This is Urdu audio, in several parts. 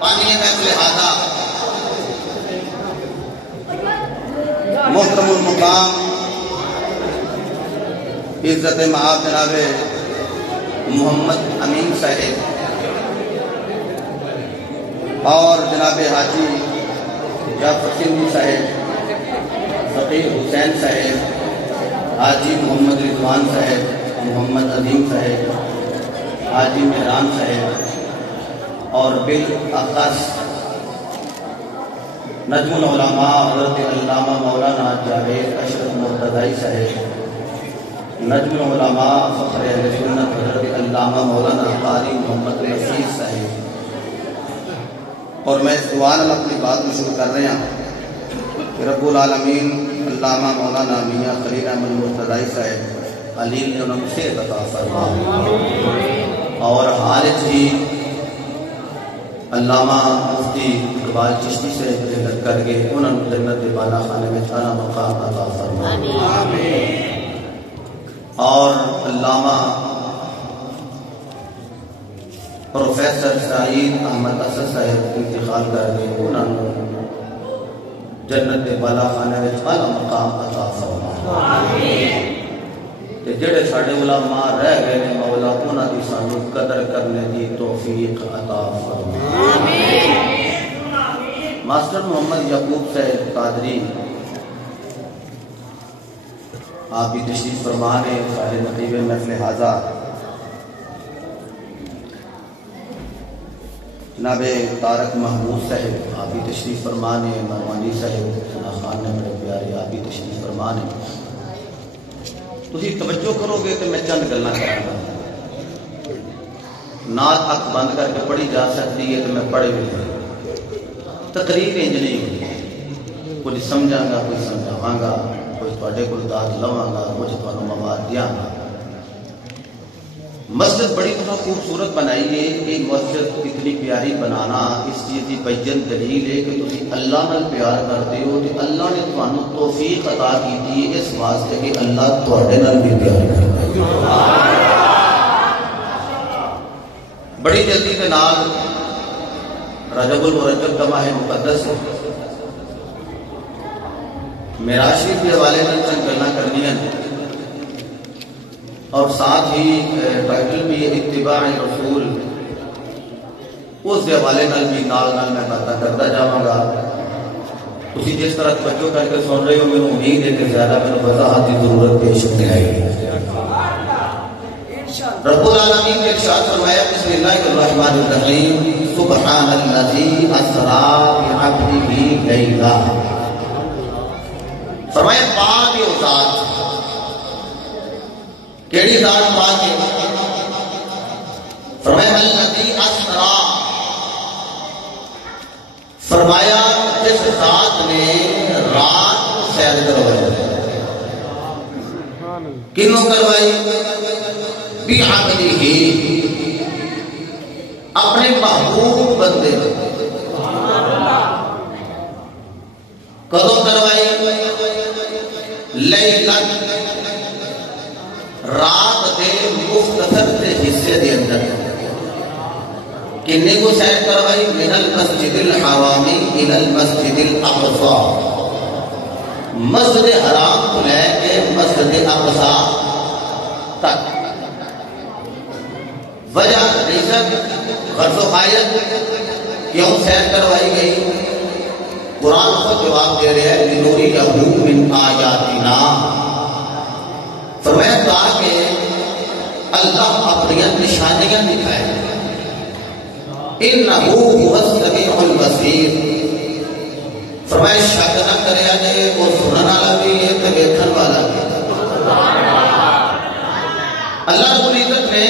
پانی میں لہذا محترم المقام عزت مآب جناب محمد امین صاحب اور جناب حاجی جعفر سندھی صاحب، فقیر حسین صاحب، حاجی محمد رضوان صاحب، محمد عظیم صاحب، حاجی مہران صاحب اور بالاخص نجم العلماء حضرت علامہ مولانا جاوید اشرف مرتضی صاحب، نجم العلماء فخر اہل سنت حضرت علامہ مولانا قاری محمد نصیر صاحب، اور میں اس دعا نال اپنی بات کو شروع کر رہے ہیں کہ رب العالمین علامہ مولانا میاں خلیل احمد مرتضی صاحب علیل نے انہوں سے عطا فرما اور حالت ہی علامہ مفتی اقبال چشتی سے رحمت کر کے انہوں نے جنت بالا خانے میں اعلیٰ مقام عطا فرما اور علامہ پروفیسر سعید احمد اسد صاحب انتقال کر کے انہوں نے جنت بالا خانے میں اعلیٰ مقام عطا فرما جڑے ساڈے علماء رہ گئے نے مولا انہاں دی سانو قدر کرنے دی توفیق عطا فرما آمین۔ ماسٹر محمد یعقوب صاحب قادری آپ بھی تشریف فرما نے سارے نقیب محفل حاضہ، جناب طارق محمود صاحب آپ بھی تشریف فرما نے، نعمانی صاحب ثنا خان نے بڑے پیارے آپ بھی تشریف فرما نے۔ تسی توجہ کرو گے تو میں چند گلاں کراں گا، نات اکھ بند کر کے پڑھی جا سکتی ہے تو میں پڑھے بھی ہے، تقریر انج نہیں ہوئی، کچھ سمجھاں گا، کچھ سمجھاواں گا، کچھ تواڈے کول داد لواں گا، کچھ تانوں مواد دیاں گا۔ مسجد بڑی بہت خوبصورت بنائی ہے، یہ مسجد اتنی پیاری بنانا اس چیز کی بیجن دلیل ہے کہ تسی اللہ نال پیار کرتے ہو تو اللہ نے تانوں توفیق عطا کی ہے اس واسطے کہ اللہ تواڈے نال بھی پیار کرتا ہے۔ بڑی جلدی کے نال رجب المرجب کا ماہ مقدس ہے، معراج شریف کے حوالے میں چند گلاں کرنی ہیں اور ساتھ ہی ٹائٹل بھی اتباع رسول اس کے حوالے نال بھی نال میں باتاں کرتا جاواں گا۔ تسی جس طرح توجہ کر کے سن رہے ہو میرے امید ہے کہ زیادہ میرے وضاحت کی ضرورت پیش نہیں آئے گی۔ رب العالمین نے ارشاد فرمایا بسم اللہ الرحمن الرحیم سبحان الذی اسری بعبدہ لیلا، فرمایا پاک ہے وہ ذات، کیڑی ذات پاک ہے؟ فرمایا الذی اسری، فرمایا جس ذات نے رات کو سیر کروائی، کنوں کروائی؟ بعبدہ، اپنے محبوب بندے، کدوں کروائی؟ لیلا، رات دے مختصر دے حصے دے اندر، کنے کو سیر کروائی؟ من المسجد الحرام الى المسجد الاقصی، مسجد حرام کو لے کے مسجد اقصی تک۔ وجہ ریزن غرض و غایت کیوں سیر کروائی گئی؟ قرآن کو جواب دے رہے ہیں لنوریہ من آیاتنا، فرمایا تاکہ اللہ اپنی نشانیاں دکھائے، انہ هو السمیع البصیر، فرمایا شک نہ کرے جے وہ سنن والا بھی ہے تے دیکھن والا بھی۔ اللہ رب العزت نے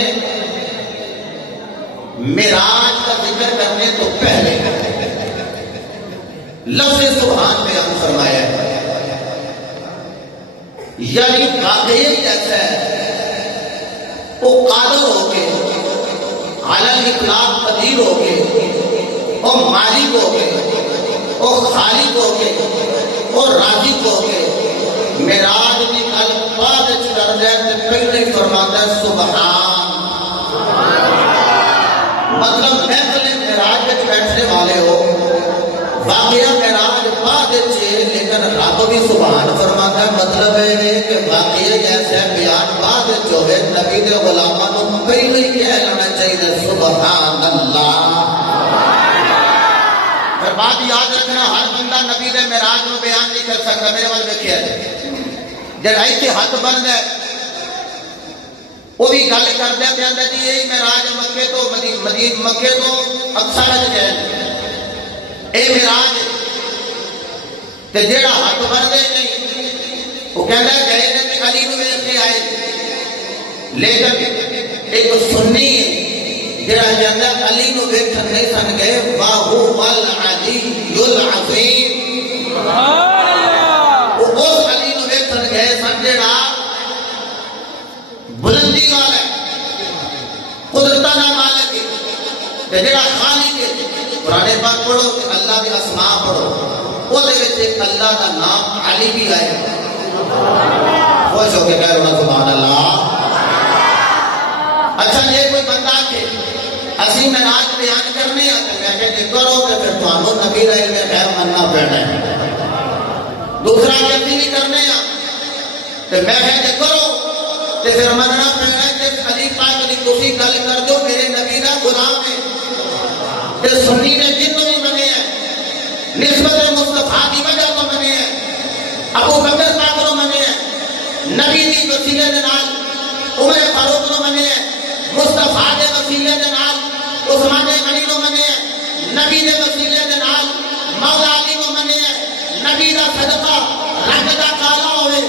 معراج کا ذکر کرنے تو پہلے لفظ سبحان پہ ہم فرمایا ہے، یعنی واقعیت جیسا ہے وہ قادر ہو کے علی الاطلاق قدیر ہو کے وہ مالک ہو کے وہ خالق ہو کے وہ رازق ہو کے معراج کی الفاظ کر دے تے پہلے فرماتا ہے سبحان، مطلب محفل معراج میں بیٹھنے والے ہو واقعہ معراج بعد چے لیکن رب بھی سبحان فرماتا ہے مطلب ہے کہ واقعہ جیسے بیان بعد جو ہے نبی دے غلاماں کو پہلے ہی کہہ لینا چاہیے سبحان اللہ. پھر بات یاد رکھنا ہر بندہ نبی دے معراج کو بیان نہیں کر سکتا. میرے وال ویکھیا جائے جڑا ایتھے ہاتھ بندا ہے وہ بھی گل کردا پیا جی یہ معراج مکے تو مکے تو اکثر گئے اے معراج تے جڑا ہاتھ بندا نہیں وہ کہندا گئے تے علی نو ویکھ کے آئے لیکن ایک سنی جڑا جاندا علی نو ویکھن نہیں سن گئے واہو العلی العظیم سبحان اللہ وہ علی نو ویکھن گئے سن جڑا بلندی والا ہے قدرتاں دا مالک ہے تے جڑا خالق ہے. قرآن پاک پڑھو کہ اللہ کے اسماء پڑھو وہ دے وچ ایک اللہ دا نام علی بھی آئے. خوش ہو کے کہہ رہا سبحان اللہ. اچھا یہ کوئی بندہ کہ اسی معراج بیان کرنے ہیں تو میں کہتے کرو کہ پھر تمہارو نبی رہے میں خیر مننا پینا ہے. دوسرا کہ اسی بھی کرنے ہیں تو میں کہتے کرو کہ پھر مننا پینا ہے کہ علی پاک علی تسی گل کر دو میرے نبی دا غلام ہے کہ سنی نے جن بھی منے ہیں نسبت مصطفیٰ کی وجہ تو منے ہیں ابو بکر پاک کو منے ہیں نبی دی وسیلے دے نال عمر فاروق کو منے ہیں مصطفیٰ دے وسیلے دے نال عثمان غنی کو منے ہیں نبی دے وسیلے دے نال مولا علی کو منے ہیں نبی دا صدقہ رنگ دا کالا ہوئے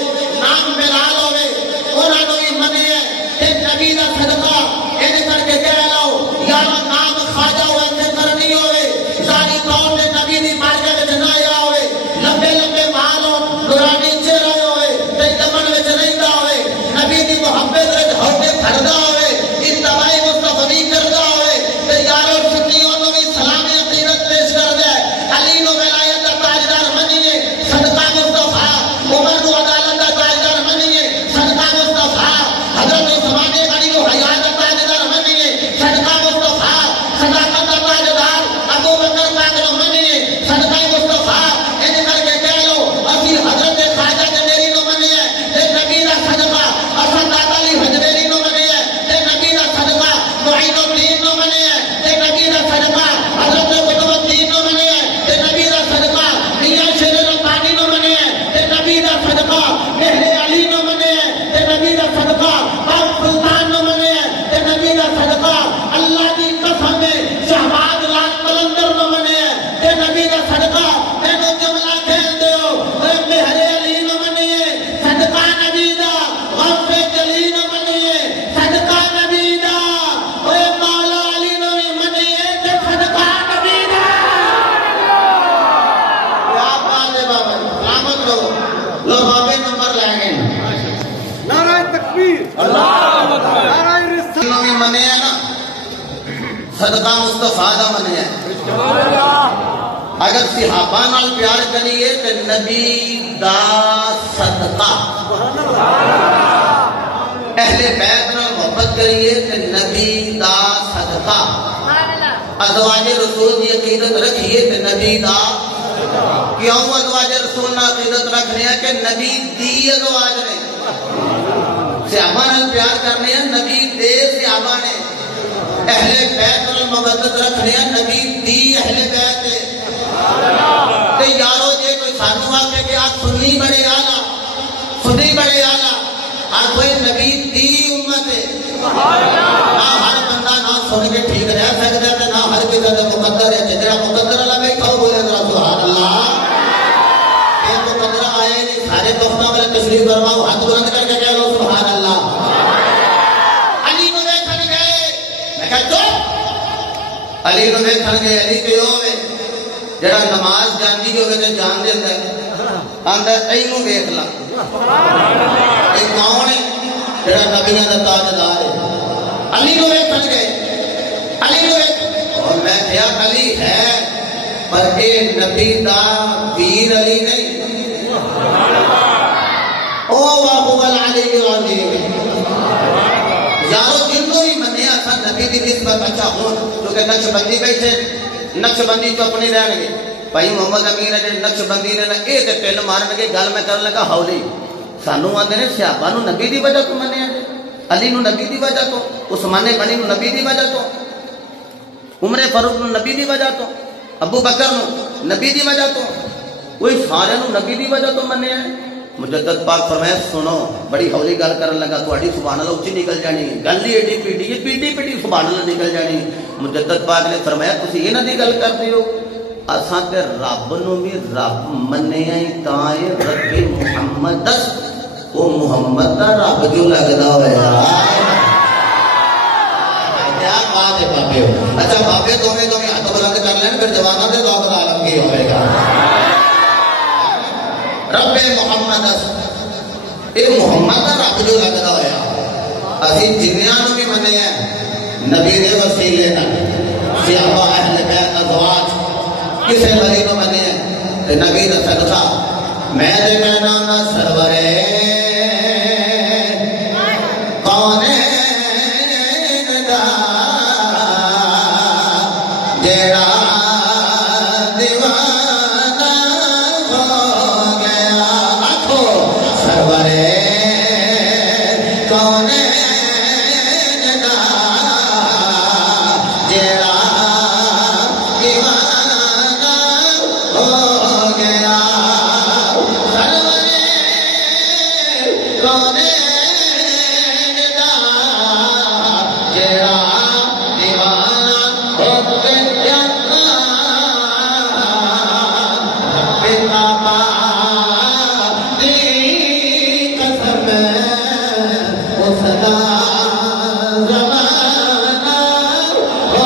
نام بلال ہوئے انہاں نو بھی منے ہیں کہ نبی دا صدقہ ان کر کے کہہ لو یا نام خواجہ ہوئے سے کرنی ہوئے ساری قوم نے نبی دی مارکے وچ نہ آیا ہوئے لمبے لمبے بال ہو نورانی چہرہ ہوئے تے دمن وچ رہندا ہوئے نبی دی محبت وچ ہوتے بھردا ہوئے اتباع مصطفی کردا ہوئے تے یارو سنیوں نو بھی سلام عقیدت پیش کر دے علی نو ولایت دا تاجدار منیے صدقہ مصطفی عمر نو عدالت دا تاجدار منیے صدقہ مصطفی حضرت عثمان غنی نو حیا دا تاجدار منیے صدقہ مصطفی صداقت دا تاجدار ابو بکر پاک نو منیے صدقہ مصطفی ان کر کے کہہ لو اسی حضرت خواجہ جمیری نو منیے تے نبی دا صدقہ اساں داتا علی حجویری نو منیے تے نبی دا صدقہ معین الدین نو منیے تے نبی دا صدقہ حضرت قطب الدین نو منیے تے نبی دا صدقہ میاں شیر ربانی نو منیے تے نبی دا صدقہ مہر علی نو منیے تے نبی دا صدقہ پاک سلطان نو منیے تے نبی دا صدقہ اللہ دی قسم ہے شہباز لال قلندر نو منیے تے نبی دا صدقہ اینو جملہ کھیل دیو اے مہر علی نو منیے صدقہ نبی دا غوث جلی نو منیے صدقہ نبی دا اے مولا علی نو منیے تے صدقہ نبی دا. کیا بات ہے بابا سلامت رہو لو بابے نمبر لائیں گے نعرہ تکبیر اللہ اکبر نعرہ رسالت نو بھی منے ہیں نا صدقہ مصطفیٰ دا منے ہیں. اگر صحابہ نال پیار کریے تو نبی دا صدقہ اہل بیت نال محبت کریے تو نبی دا صدقہ ازواج رسول دی عقیدت رکھیے تو نبی دا. کیوں ازواج رسول نال عقیدت رکھنے ہیں کہ نبی دی ازواج نے صحابہ نال پیار کرنے ہیں نبی دے صحابہ نے اہل بیت نال محبت رکھنے ہیں نبی دی اہل بیت ہے. تے یارو جے کوئی سانو آکے کہ آپ سنی بڑے آلہ سنی بڑے آلہ آپ کوئی نبی دی امت ہے نہ ہر بندہ نہ سن کے ٹھیک رہ سکتا ہے نہ ہر کسی کا مقدر ہے جنرا مقدر اللہ میں کھاؤ بولے ذرا سبحان اللہ. یہ مقدر آئے نہیں سارے دفتہ والے تشریف فرماؤ ہاتھ بلند کر کے کہہ لو سبحان اللہ. علی نو ویکھن گئے میں کہا چپ علی نو ویکھن گئے علی تے ہوئے جڑا نماز جاندی ہوئے تے جان دیتا ہے آندہ اینو ویکھ لا اے کون ہے جڑا نبیوں دا تاجدار ہے. علی نو ویکھن گئے علی نو ویکھ اور میں کہیا علی ہے پر اے نبی دا ویر علی نہیں او واہو العلی العظیم. یارو جنوں ہی منیا تھا نبی دی نسبت اچھا ہون جو کہ نقش بندی بیٹھے نقش بندی چپ نہیں رہن گے. بھائی محمد امین ہے جی نقش بندی نے یہ تو ٹل مارن گے. گل میں کرنے لگا ہولی سانو آتے ہیں صحابہ نو نبی دی وجہ تو منیا جی, علی نو نبی دی وجہ تو, عثمان غنی نو نبی دی وجہ تو, عمر فاروق نو نبی دی وجہ تو, ابو بکر نو نبی دی وجہ تو, کوئی سارے نو نبی دی وجہ تو منیا ہے. مجدد پاک فرمایا سنو بڑی ہولی گل کرن لگا تہاڈی سبحان اللہ اچھی نکل جانی, گل ہی ایڈی پیڈی ہے پیڈی پیڈی سبحان اللہ نکل جانی. مجدد پاک نے فرمایا تسی انہاں دی گل کردے ہو, اساں تے رب نو بھی رب منیا ہی تاں اے رب محمد دس او محمد دا رب جو لگدا ہویا. کیا بات ہے بابے. اچھا بابے دوویں ہاتھ بلند کر لین پھر جواناں دے ذوق دا عالم کی ہوے گا. رب محمد اے محمد دا رب جو لگدا ہویا. اسی جنیاں نو بھی منیا نبی دے وسیلے نال, صحابہ اہل بیت ازواج کسے ولی نو منیا نبی دا صدقہ. میں دے کہنا نا سرورے صدا زمانہ ہو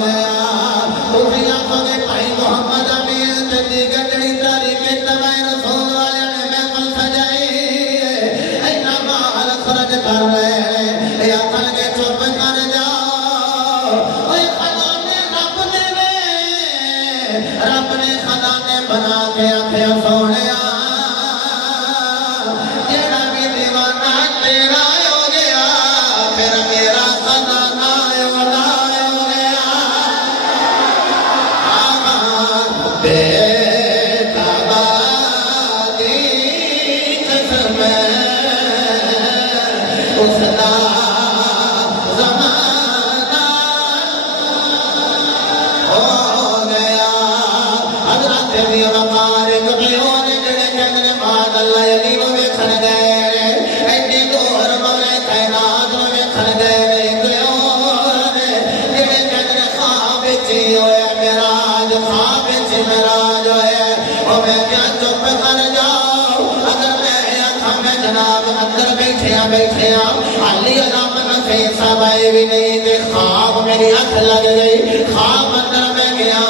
گیا. نفیس آئے بھی نہیں کہ خواب میری اکھ لگ گئی خواب اندر میں گیا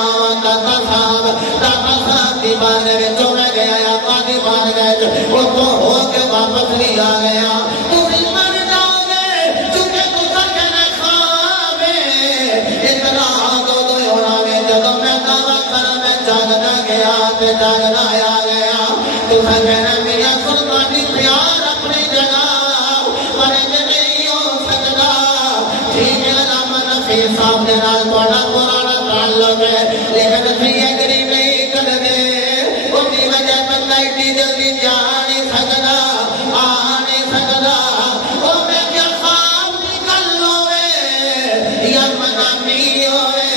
داتا صاحب دیوانے میں جو میں گیا یا پانی بان گئے وہ تو ہو کے واپس نہیں آ گیا تو بھی مر جاؤ گے چونکہ تو سکنے خواب اتنا دو ہونا میں جب میں دعویٰ کر میں جاگنا گیا تے جاگنا آ گیا تو سکنے میرا سلطانی پیار اپنی جگہ صاحب نے نال بڑا پرانا تعلق ہے لیکن سیاح غریب نہیں کر دے اس کی وجہ بندہ اتنی جلدی جا نہیں سکتا آ نہیں سکتا وہ میں کیا خواب نکل لوے یا منامی ہوئے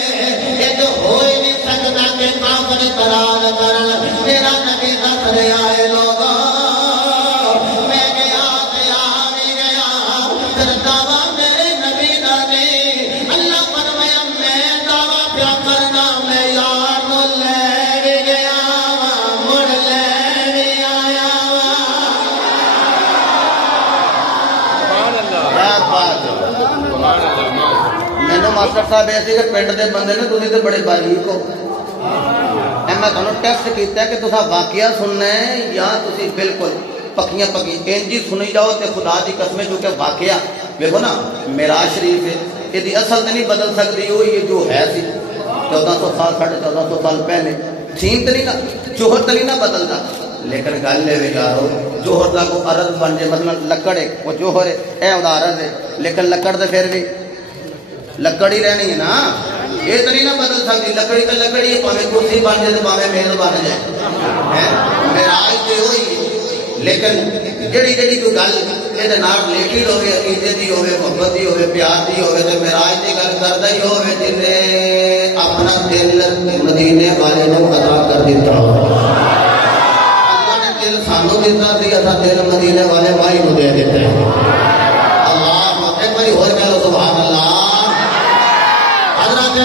یہ تو ہو ہی نہیں سکتا کہ کافر قرار کرن تیرا نبی دس رہا ہے لوگوں میں گیا گیا بھی گیا پھر دعویٰ میرے نبی دا نہیں اللہ فرمایا میں دعویٰ کیا کرنا میں یار کو لے بھی گیا مڑ لے بھی آیا مینو ماسٹر صاحب ایسے کہ پنڈ دے بندے نے تسی تے بڑے باریک ہو میں تھانوں ٹیسٹ کیتا ہے کہ تسا واقعہ سننا ہے یا تسی بالکل پکیاں پکی انجی سنی جاؤ تے خدا دی قسم کیونکہ واقعہ دیکھو نا معراج شریف ہے یہ اصل تو نہیں بدل سکتی وہ یہ جو ہے سی 1400 سال 1450 سال پہلے سین تو نہیں نا جوہر تو نہیں نا بدلتا لیکن گل ہے یارو جوہر کا کوئی عرض بن جائے مطلب لکڑ ہے وہ جوہر ہے اے وہ عرض ہے لیکن لکڑ تو پھر بھی لکڑ ہی رہنی ہے نا یہ تو نہیں نا بدل سکتی لکڑی تو لکڑی ہے پاویں کرسی بن جائے تو پاویں میز بن جائے معراج تے ہوئی لیکن جڑی کوئی گل یہ ریلیٹڈ ہوئے عقیدے کی ہوئے محبت کی ہوئے پیار کی ہوئے تو معراج کی گل کرتا ہی ہوئے جن نے اپنا دل مدینے والے نے عطا کر دیتا اللہ نے دل سانو دیتا سی اصا دل مدینے والے بھائی کو دے دیتے اللہ ایک باری ہوئے کہہ لو سبحان اللہ حضرت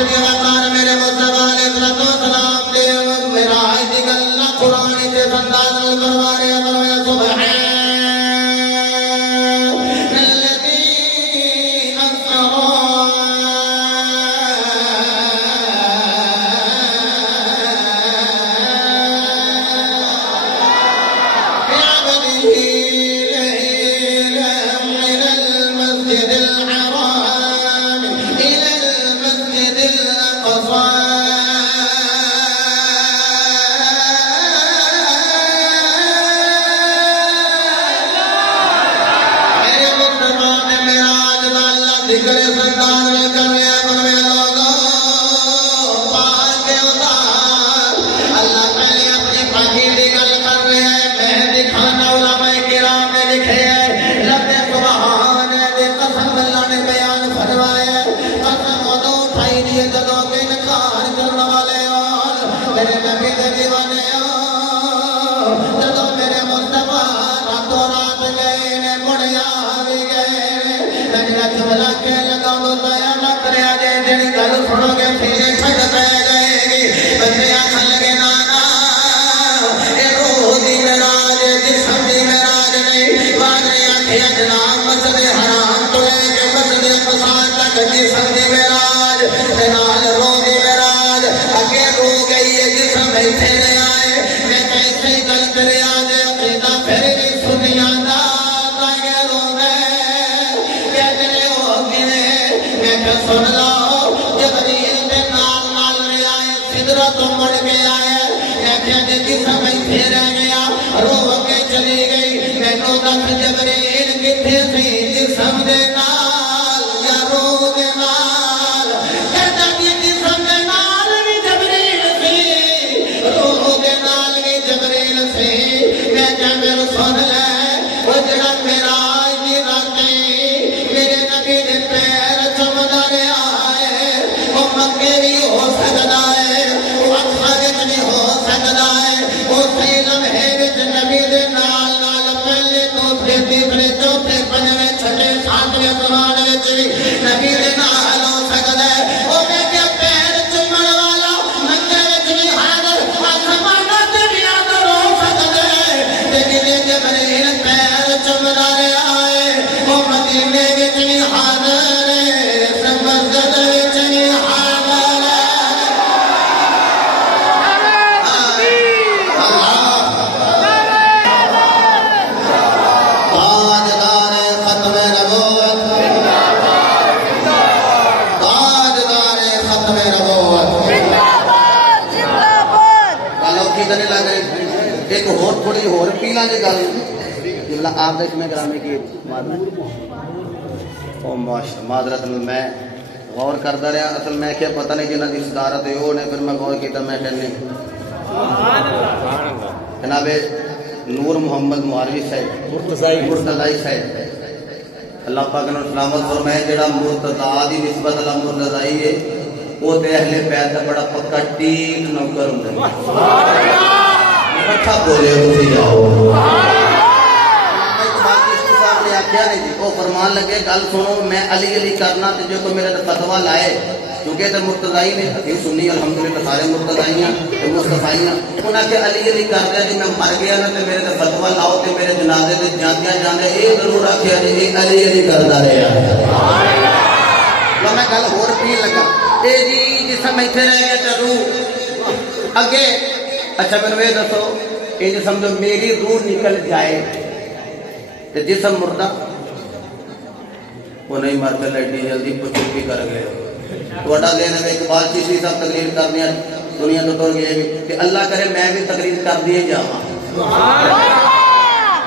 میرے مصطفیٰ علیہ السلام دے معراج کی گل نہ قرآن سے انداز کروا رہے ہیں سبحان حاضر ایک اور تھوڑی اور پیلا جی گل جب آپ اس میں گرامی کی معذرت میں غور کرتا رہا اصل میں کیا پتہ نہیں جنہ کی صدارت ہے وہ نے پھر میں غور کیا میں کہنے جناب نور محمد معاروی صاحب مرتضائی صاحب اللہ پاک نے سلامت فرمائے جڑا مرتضی دی نسبت اللہ مرتضائی ہے وہ تے اہل بیت دا بڑا پکا ٹیک نوکر ہوندا ہے اکھا بولے اٹھ جاؤ کیا نہیں جی وہ فرمان لگے گل سنو میں علی علی کرنا تے جو کوئی میرے تے فتوی لائے کیونکہ تے مرتضی نے حدیث سنی الحمدللہ سارے مرتضی ہیں تے مصطفی ہیں انہاں کہ علی علی کردا جی میں مر گیا نا تے میرے تے فتوی لاؤ تے میرے جنازے تے جاندیاں جاندے اے ضرور آکھیا جی اے علی علی کردا رہیا سبحان اللہ میں گل ہور پی لگا اے جی جسم ایتھے رہ گیا تے روح اگے اچھا میں یہ دسو اے جو سمجھو میری روح نکل جائے تے جسم مردہ وہ نہیں مرتے لڑی جلدی پچھوٹی کر گئے توڑا دینے میں اقبال چیزی سب تقریر کرنی ہے دنیا تو توڑ گئے کہ اللہ کرے میں بھی تقریر کر دیے جاؤں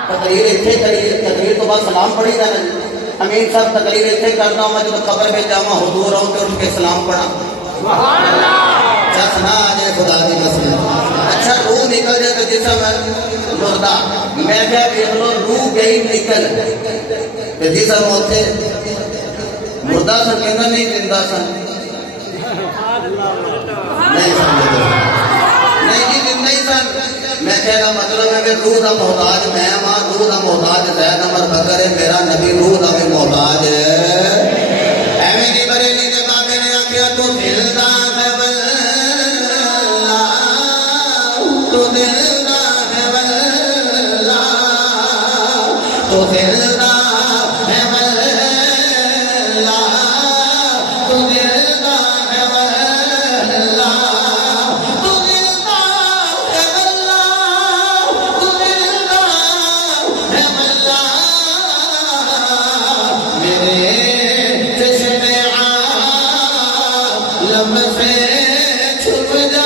تقریر اتھے تقریر تو بعد سلام پڑھی جانا امین صاحب تقریر اتھے کرنا ہوں میں جب قبر میں جاؤں حضور آؤں کہ ان کے سلام پڑھا چسنا آجائے خدا کی قسم اچھا روح نکل جائے تو جسم مردہ میں کہا کہ روح گئی نکل کہ جسم ہوتے مردہ سن کہنا نہیں زندہ سن نہیں سمجھے نہیں جی زندہ ہی سن میں کہنا مطلب ہے کہ روح دا محتاج میں ماں روح دا محتاج زید عمر بکر ہے میرا نبی روح دا بھی محتاج ہے اے میری بریلی کے بابے نے آکھیا تو دل دا ہے واللہ تو دل دا ہے واللہ تو دل دا ہے واللہ تو دل دا ہے واللہ تو دل دا ہے واللہ تو دل دا ہے واللہ میرے چشم عالم سے چھپ جا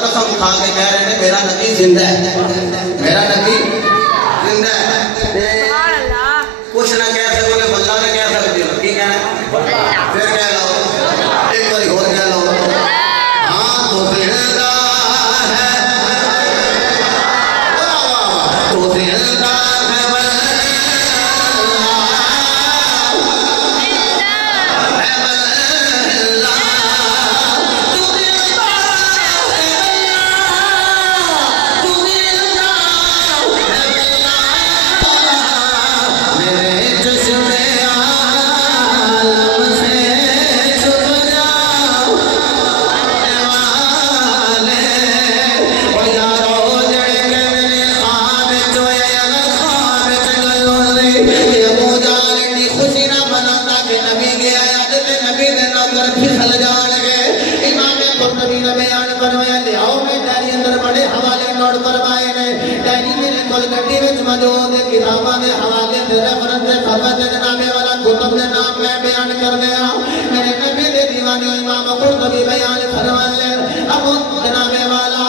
قسم کھا کے کہہ رہے ہیں میرا نبی زندہ ہے میرا نبی زندہ ہے قرطبی نے بیان فرمایا لیاؤ میں ڈائری اندر بڑے حوالے نوٹ فرمائے نے ڈائری میرے کول گڈی وچ موجود کتاباں دے حوالے تے ریفرنس دے خبر جناب والا کتب دے نام میں بیان کر دیا میرے نبی دے دیوانی امام قرطبی بیان فرمانے ابو جناب والا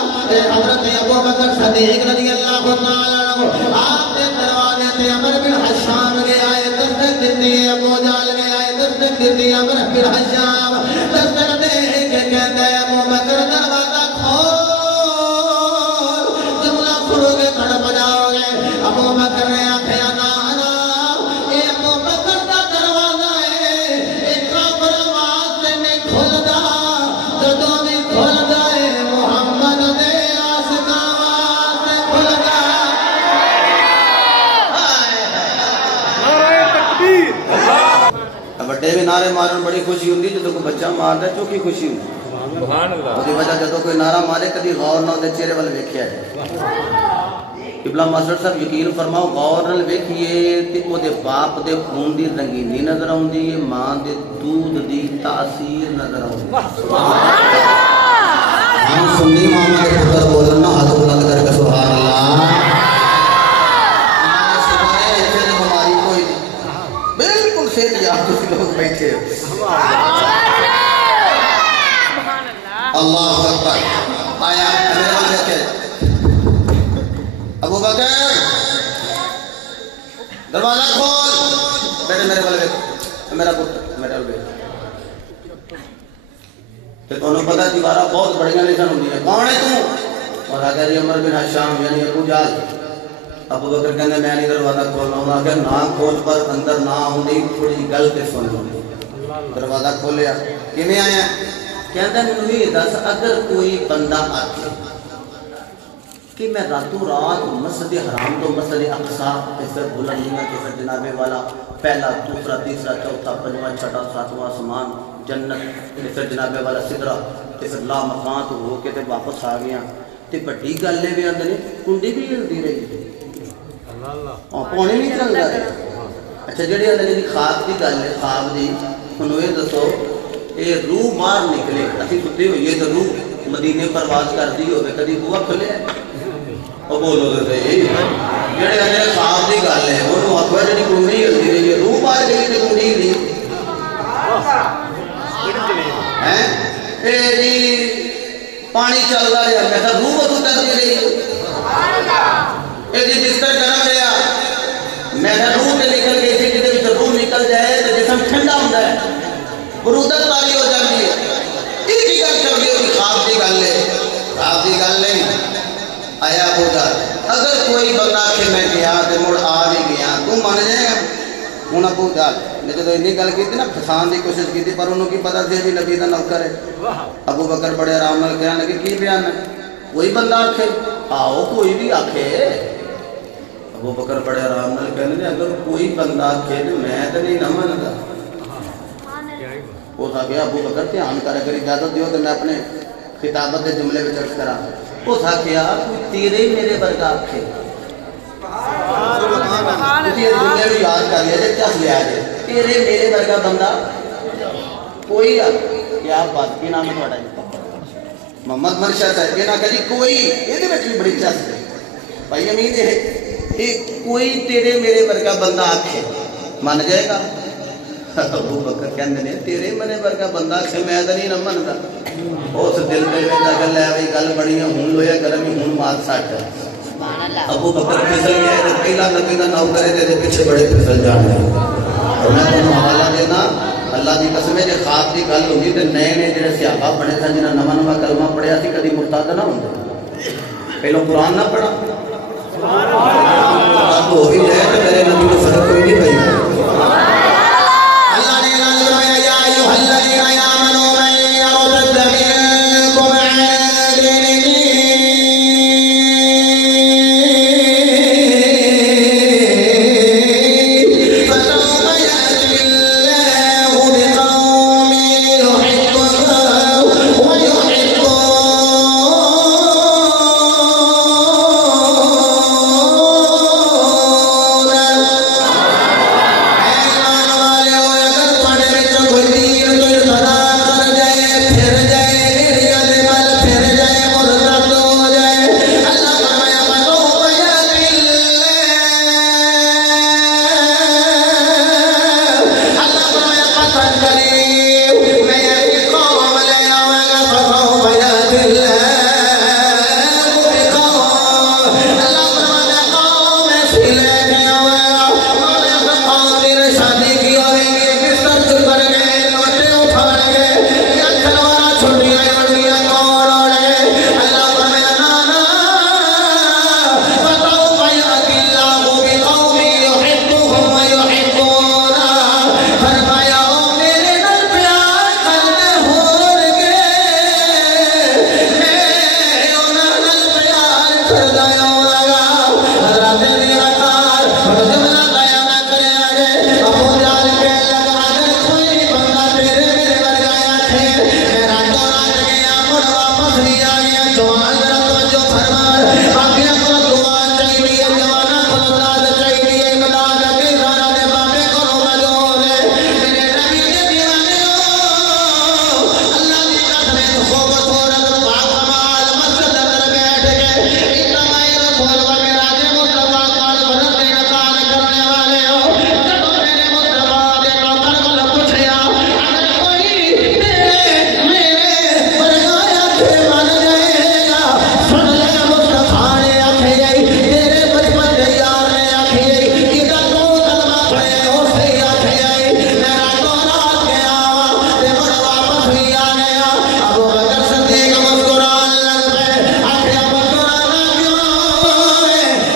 حضرت ابو بکر صدیق رضی اللہ تعالی عنہ آپ نے دروازے تے عمر بن حشام گیا ہے دستک دیتی ابو جال گیا ہے دستک دیتی عمر بن حشام دستک دے کے کہتا ہے ابو بکر دروازہ کھول جملہ کھلو گے تڑپ جاؤ گے ابو بکر نے آخیا نا اے ابو بکر دا دروازہ ہے ایک کافر واسطے نہیں کھلدا جدوں بھی کھلدا ہے محمد دے عاشقاں واسطے کھلدا نعرہ تکبیر بڑے بھی نعرے مارن بڑی خوشی ہوندی جدوں کوئی بچہ ماردا چوکی خوشی ہوندی سبحان اللہ اس وجہ جدوں کوئی نعرہ مارے کدی غور نہ دے چہرے ول ویکھیا ہے قبلہ ماسٹر صاحب یقین فرماؤ غور نال ویکھیے تے او دے باپ دے خون دی رنگینی نظر آوندی ہے ماں دے دودھ دی تاثیر نظر آوندی ہم سنی محمد کے پتر بولنا ہاتھ بلند کر کے سبحان اللہ ہماری کوئی بالکل صحیح یاد تسی لوگ بیٹھے اللہ اکبر آیا میرے والے دیکھے ابو بکر دروازہ کھول بیٹے میرے والے دیکھ میرا پتر میرے والے دیکھ کہ تمہیں پتا دیوارہ بہت بڑیاں لکھن ہوتی ہے کون ہے تو اور اگر عمر بن حشام یعنی ابو جال ابو بکر کہنے میں نہیں دروازہ کھولنا ہوں اگر نہ کھول پر اندر نہ ہوندی تھوڑی گل کے سن ہوندی دروازہ کھولیا کیویں آیا کہتا ہے مجھے دس اگر کوئی بندہ آکے کہ میں راتوں رات مسجد حرام تو مسجد اقصا پھر بلندیاں پھر جناب والا پہلا دوسرا تیسرا چوتھا پنجواں چھٹا ساتواں آسمان جنت پھر جناب والا سدرا پھر لا مکان تو ہو کے تے واپس آ گیا تے بڑی گل ہے بھی اندر کنڈی بھی ہلدی رہی پانی نہیں چل رہا ہے اچھا جڑی اندر دی خواب دی گل ہے خواب دی انہوں یہ دسو اے روح باہر نکلے اسی ستے ہوئیے تو روح مدینے پرواز کر دی ہوئے کدی بوا کھلے او بولو دے صحیح جڑے اندر خواب دی گل ہے انہوں آخوا جڑی کنڈی ہلدی رہی ہے روح باہر گئی تے کنڈی ہلدی اے جی پانی چل رہا ہے میں روح ادو کر دی رہی اے جی بستر گرم رہا میں روح تے نکل گئی تھی جدے روح نکل جائے تو جسم ٹھنڈا ہوتا ہے برودت تاری ہو جاتی ہے یہ کی گل کر دی خواب کی گل ہے خواب کی گل نہیں آیا ابو جال اگر کوئی بندہ کہ میں گیا تو مڑ آ بھی گیا تو مان جائے گا ہوں ابو جال نے جب این گل کی نا پھسان کی کوشش کی پر انہوں کی پتا سی بھی نبی کا نوکر ہے ابو بکر بڑے آرام نال کہنے لگے کی بیان ہے کوئی بندہ آکھے آؤ کوئی بھی آکھے ابو بکر بڑے آرام نال کہنے لگے اگر کوئی بندہ آکھے تو میں تو نہیں نہ منتا وہ تھا کہ ابو بکر دھیان کر اگر اجازت دیو تو میں اپنے خطابت کے جملے میں چرچ کرا وہ تھا کہ کوئی تیرے میرے ورگا آکھے تھی اس جملے میں یاد کر لیا جائے چس لیا جائے تیرے میرے ورگا بندہ کوئی کیا بات کی نام ہے تھوڑا محمد مرشد ہے یہ نہ کہی کوئی یہ بھی بڑی چس ہے بھائی امید ہے کوئی تیرے میرے ورگا بندہ آکھے مان جائے گا ابو بکر کہندے نے تیرے منے ورگا بندہ کہ میں تے نہیں نہ مندا اس دل دے وچ گل ہے وی گل بڑی ہن لویا کرم ہن مات سٹ سبحان اللہ ابو بکر پھسل گیا تے پہلا نبی دا نوکر ہے تے پیچھے بڑے پھسل جانے اور میں تمہیں حوالہ دینا اللہ دی قسم ہے جے خواب دی گل ہوندی تے نئے نئے جڑے صحابہ بنے سن جنہاں نواں نواں کلمہ پڑھیا سی کدی مرتد نہ ہوندے پہلو قرآن نہ پڑھا سبحان اللہ اب ہو ہی جائے تے میرے نبی کو فرق کوئی نہیں پئی پسلی آئی جوان ذرا توجہ فرمان باقیاں کو دعا چاہیے جوانا کو امداد چاہیے امداد کے رانا دے بابے کو مجون میرے نبی کے دیوانے ہو اللہ کی قسم خوب صورت پاک کمال مسجد اندر بیٹھ کے اتنا رسول و میراج مصطفیٰ قال بھرت نقال کرنے والے ہو جب میرے مصطفیٰ دے نوکر کو پوچھیا اگر کوئی میرے برگایا کے من جائے گا سن لے مصطفیٰ نے آکھے تیرے بچپن کے یار نے آکھے ادھر تو کلمہ پڑھے ہو صحیح آکھے میں راتوں رات گیا تے مڑ واپس بھی آ گیا ابو بکر صدیق مسکران لگ پہ آکھے مسکرانا کیوں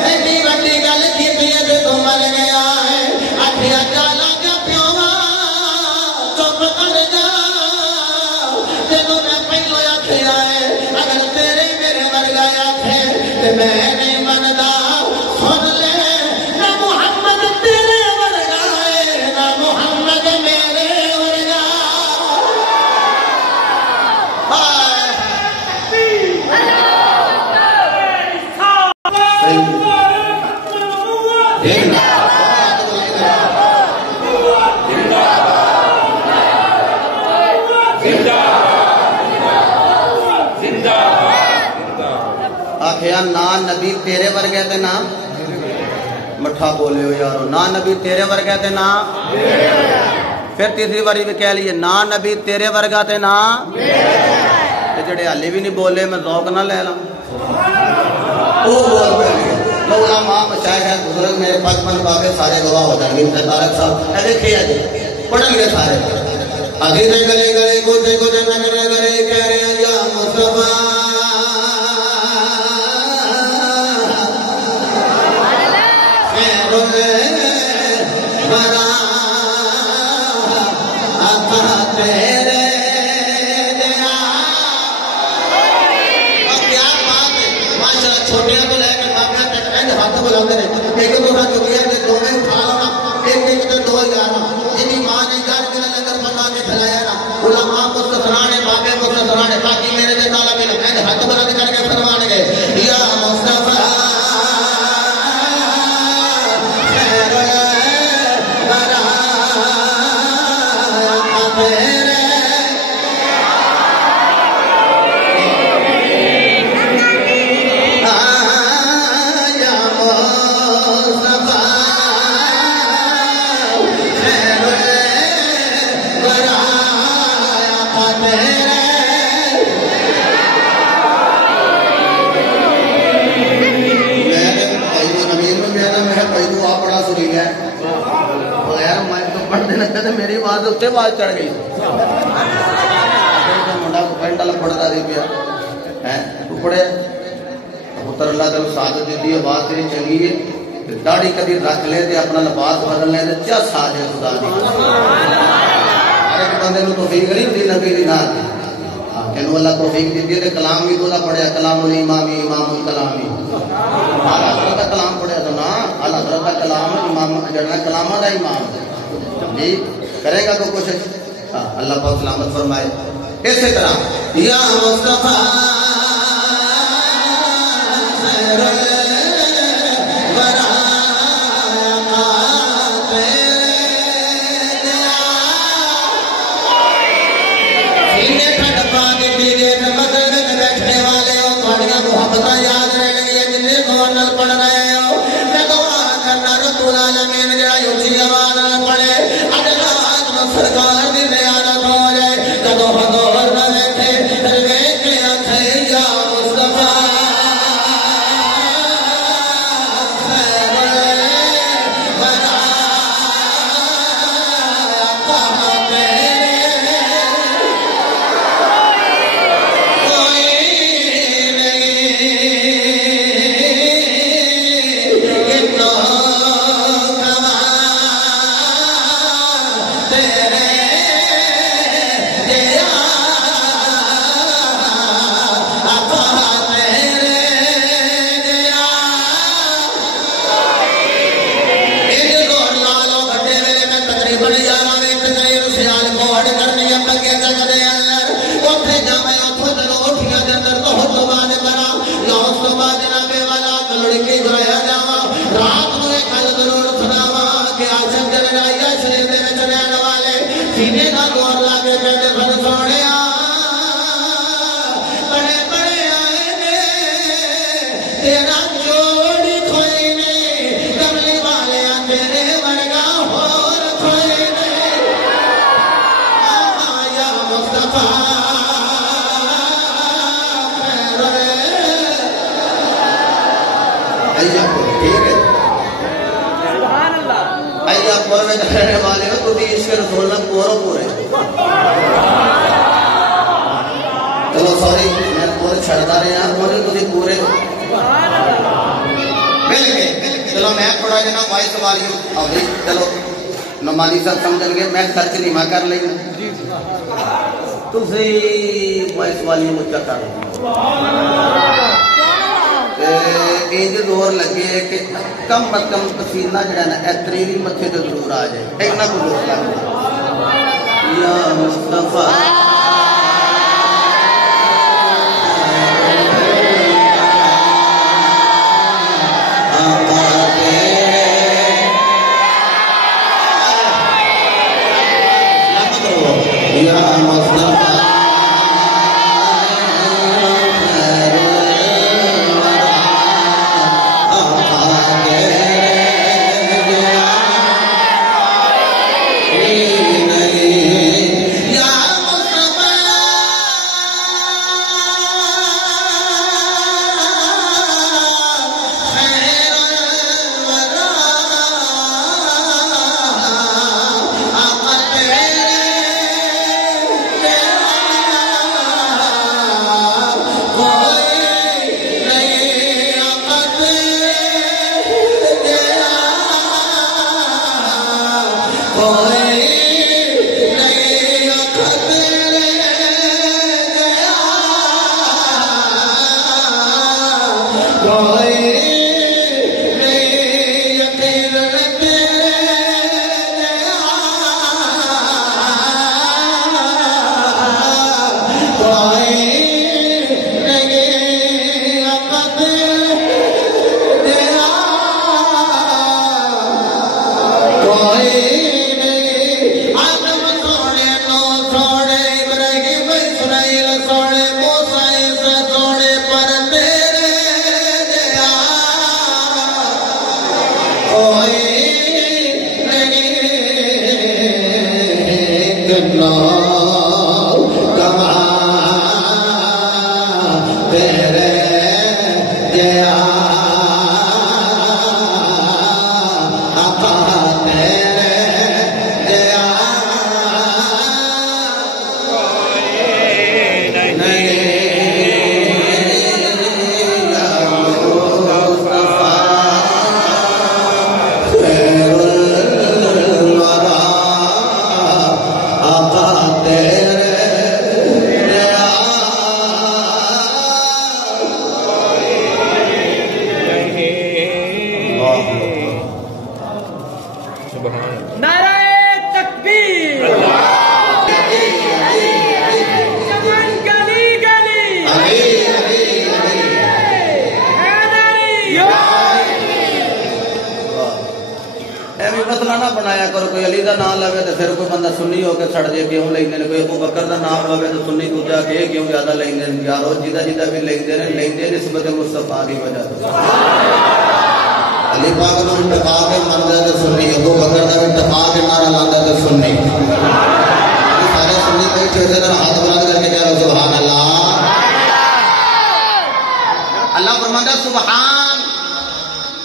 ایڈی بڑی گل کیتی ہے تے تو مر گیا ہے آکھے جانا کیا پیو چپ کر جا جدوں میں پہلو آکھیا ہے اگر تیرے میرے ورگا آکھے تے میں نہیں مندا سن لے نہ محمد تیرے ورگا ہے نہ محمد میرے ورگا آخیا نا نبی تیرے ورگے تے نا مٹھا بولے ہو یارو نا نبی تیرے ورگے تے نا پھر تیسری باری بھی کہہ لیے نا نبی تیرے ورگا تے نا تے جڑے حالی بھی نہیں بولے میں ذوق نہ لے لاں وہ بول پہ مولا ماں مشاہد بزرگ میرے پچپن بابے سارے گواہ ہو جائیں گے تارک صاحب اے دیکھیے جی پڑھیں گے سارے عزیز گلے گلے کوتے کوتے نگر گلے کہہ رہے ہیں یا مصطفیٰ میری آواز اتنے آواز چڑھ گئی منڈا پینٹ والا پڑھتا رہی پیا پڑے پتر اللہ تعالی سعادت دیتی آواز تیری چنگی ہے داڑھی کبھی رکھ لے تے اپنا لباس بدل لے تے چس آ جائے خدا دی ہر ایک بندے نو توفیق نہیں ہوتی نبی دی نال تینوں اللہ توفیق دیتی ہے تے کلام بھی تو پڑھیا کلام الامامی امام الکلامی اعلیٰ حضرت کا کلام پڑھیا تو نا اعلیٰ حضرت کا کلام امام جڑنا کلامہ دا امام جی کرے گا تو کوشش اللہ پاک سلامت فرمائے اسی طرح یا مصطفیٰ سرکار دی زیارت ہو جائے جدو حضور نہ دیکھے دل ویکھ کے آکھے تیرا جوڑی کوئی نہیں کملی والے تیرے ورگا ہور کوئی نہیں یا مصطفیٰ پور میں رہنے والے ہو تو عشق رسول نہ پورو پورے چلو سوری میں پورے چھڑتا رہے ہیں پورے تھی پورے مل گئے چلو میں تھوڑا جنا وائس والیوم اور چلو نمانی صاحب سمجھ گئے میں خرچ نہیں میں کر لیں تھی وائس والیوم اچھا کر انج زور لگے کہ کم از کم پسینہ جڑا نا اتریلی متھے تے ضرور آ جائے اتنا کو زور لگ یا مصطفیٰ بنایا کرو کوئی علی دا نام لوے تو پھر کوئی بندہ سنی ہو کے سڑ جے کیوں لیندے نے کوئی ابو بکر دا نام لوے تو سنی دوجا کہ کیوں زیادہ لیندے نے یارو جدا جدا بھی لیندے نسبت مصطفیٰ دی وجہ سے علی پاک نو انتقا کے مندا تے سنی ابو بکر دا انتقا کے نعرہ لاندا تے سنی سارے سنی بیٹھے تھے ہاتھ بلند کر کے کہہ سبحان اللہ اللہ فرماتا سبحان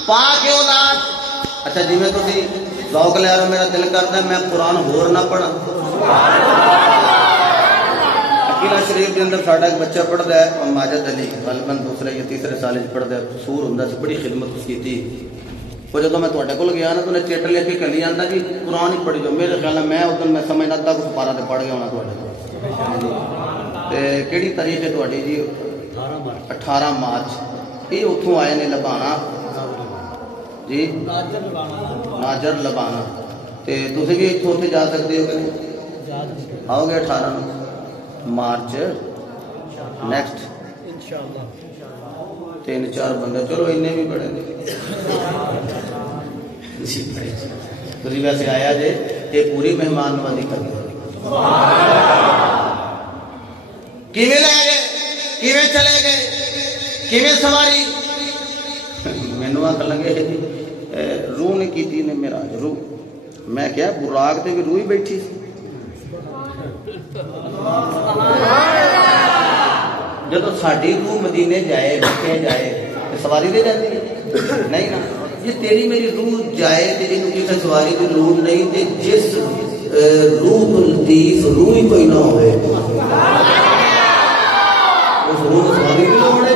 پاک ہے ذات اچھا جی میں تسی ذوق لے رہا میرا دل کرتا ہے میں قرآن ہور نہ پڑھا عقیلہ شریف کے اندر ساڈا ایک بچہ پڑھتا ہے اور ماجد علی غالباً دوسرے یا تیسرے سال پڑھتا ہے سور ہوندا سی بڑی خدمت کی تھی وہ جب میں تواڈے کول گیا نا تو نے چٹ لے کے کلی آندا کہ قرآن ہی پڑھی جو میرے خیال میں اس دن میں سمجھنا تھا کچھ پارا تے پڑھ گیا ہونا تواڈے تے کیڑی تاریخ ہے تواڈی جی 18 مارچ یہ اتھوں آئے نے لبانا جی ناجر لبانا تے تسی بھی اتھوں تے جا سکتے ہو کہ آؤ گے 18 مارچ نیکسٹ انشاءاللہ 3-4 بندے چلو انہیں بھی بڑے تسی ویسے آیا جے یہ پوری مہمان نوازی کر کیویں لے گئے کیویں چلے گئے کیویں سواری مینو آخر لگے روح نے کی نے میرا روح میں کیا براق تے بھی روح ہی بیٹھی سی جب ساری روح مدینے جائے بچے جائے سواری دے جاتی ہے نہیں نا جی تیری میری روح جائے تیری کسی سواری کی روح نہیں تے جس روح لطیف روح ہی کوئی نہ ہوئے اس روح سواری کی لوڑ ہے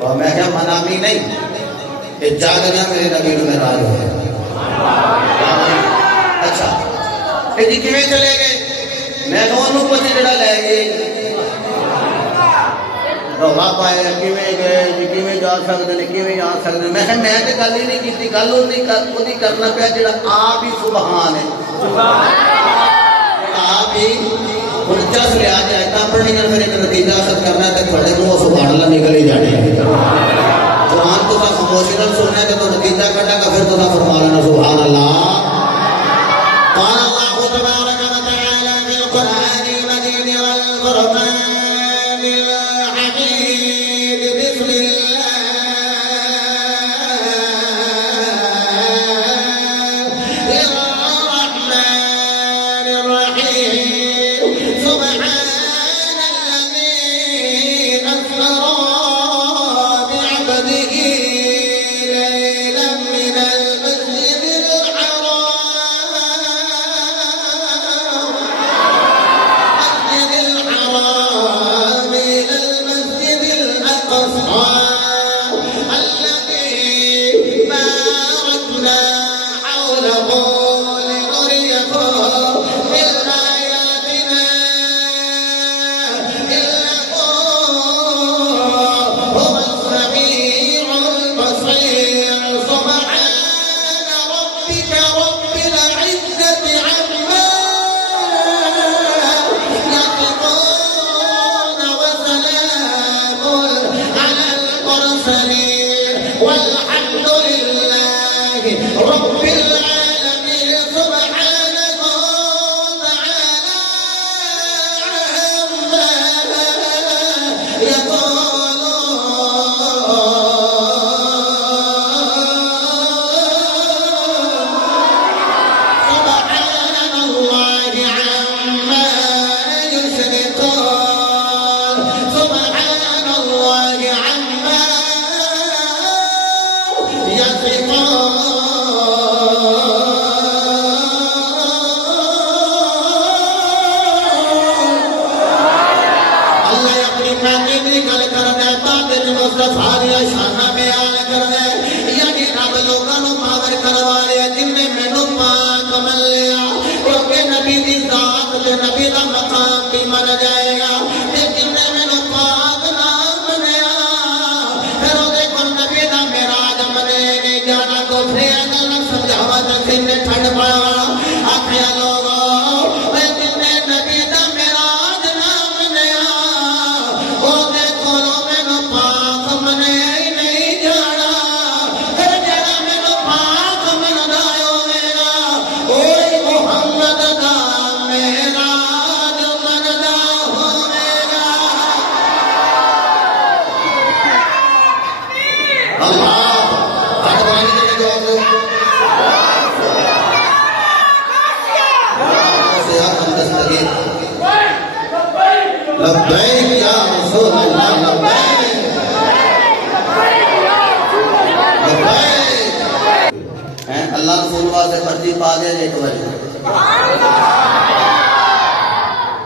اور میں کیا منامی نہیں کہ جاگنا میرے نبی میں راج ہے اچھا کہ جی کیویں چلے گئے میں دونوں کچھ جڑا لے گئے رولا پائے کیویں گئے جی کیویں جا سکتے ہیں کیویں آ سکتے ہیں میں تے گل ہی نہیں کیتی گل وہی کرنا پیا جڑا آپ ہی سبحان ہے آپ ہی ہن چس لیا جائے تا پڑھنی میرے نتیجہ حاصل کرنا ہے تے تھوڑے منہ سبحان اللہ نکل ہی جانے قرآن تو خاموشی نال سننا ہے تو نتیجہ کڈا گا پھر تو فرما لینا سبحان اللہ قال اللہ تبارک و تعالی فی القرآن المجید والفرقان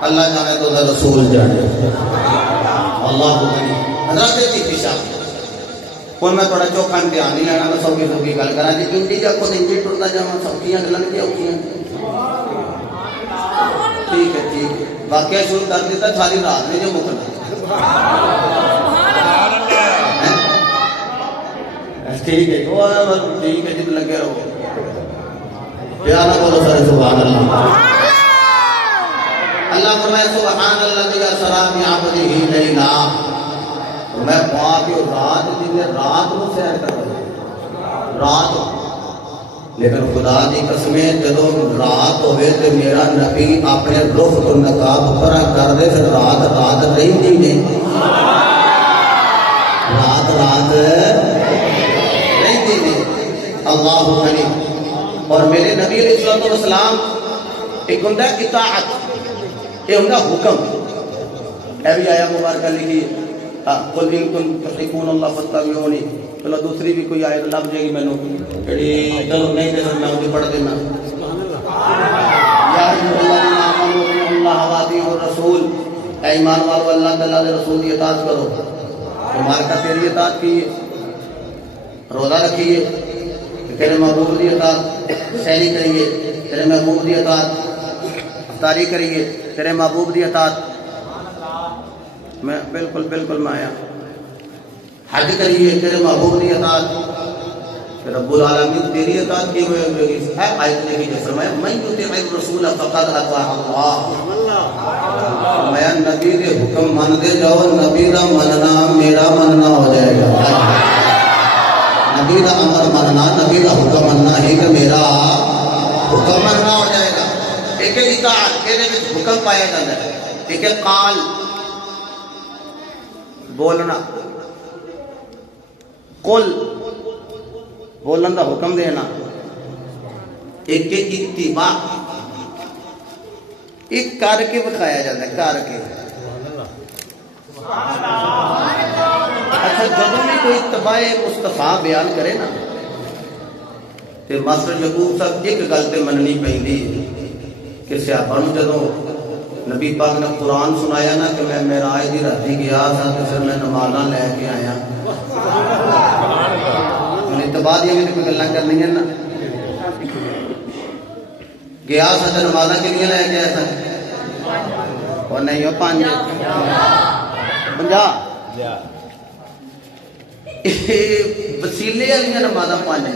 اللہ جانے تو رسول جانے اللہ کو نہیں حضرت کی پیشہ کوئی میں تھوڑا چوکھا دھیان نہیں لینا میں سوکی سوکی گل کرا جی کیونٹی جب خود انجی ٹرتا جاواں سوکیاں گلن کی اوکھیاں ٹھیک ہے واقعہ شروع کر دیتا ساری رات میں جو مکنا ٹھیک ہے ٹھیک ہے جب لگے رہو پیارا بولو سارے سبحان اللہ اللہ فرمائے سبحان اللہ دیگا سلام عبدہ لیلا میں پاک رات جن رات کو سیر کر رہے رات لیکن خدا دی قسمیں جدو رات ہوئے تو میرا نبی اپنے رخ تو نقاب پرا کر دے پھر رات نہیں دی رات نہیں دی اللہ کریم. اور میرے نبی علیہ السلام ایک ہوں اطاعت، یہ ہوں حکم. اے بھی آیا مبارکہ لکھی قل ان کنتم تحبون اللہ فاتبعونی. چلو دوسری بھی کوئی آئے لب جائے گی مینوں جڑی چلو نہیں دے میں وہ پڑھ دینا. یا ایھا الذین آمنوا اطیعوا اللہ واطیعوا الرسول. اے ایمان والو اللہ تعالی کے رسول کی اطاعت کرو. مبارکہ تیری اطاعت کیجیے، روزہ رکھیے، تیرے محبوب کی اطاعت، سحری کریے تیرے محبوب کی اطاعت، افطاری کریے تیرے محبوب کی اطاعت. میں بالکل میں آیا. حج کریے تیرے محبوب کی اطاعت، رب العالمین تیری اطاعت کی ہوئے ہوگی. آیت نے کی فرمایا من یطیع الرسول فقد اطاع اللہ. فرمایا نبی کے حکم مانتے جاؤ، نبی کا مننا میرا مننا ہو جائے گا. نبی کا امر مننا، نبی کا حکم مننا ہی کہ میرا حکم مننا ہو جائے گا. ایک اطاعت کے حکم پایا جاتا ہے، ایک قال بولنا، قل بولن دا حکم دینا، ایک اتباع ایک کر کے بکھایا جاتا ہے، کر کے. اچھا جب بھی کوئی اتباع مصطفیٰ بیان کرے نا تے ماسٹر یعقوب صاحب ایک گل تے مننی پیندی کہ صحابہ نوں جدوں نبی پاک نے قرآن سنایا نا کہ میں معراج دی راتی گیا تھا تو پھر میں نمازاں لے کے آیا. اتباع دی بھی کوئی گلاں کرنی ہے نا. گیا تھا تو نمازاں کتنی لے کے آیا تھا؟ اور نہیں ہو 5 50 وسیلے والی نمازاں 5.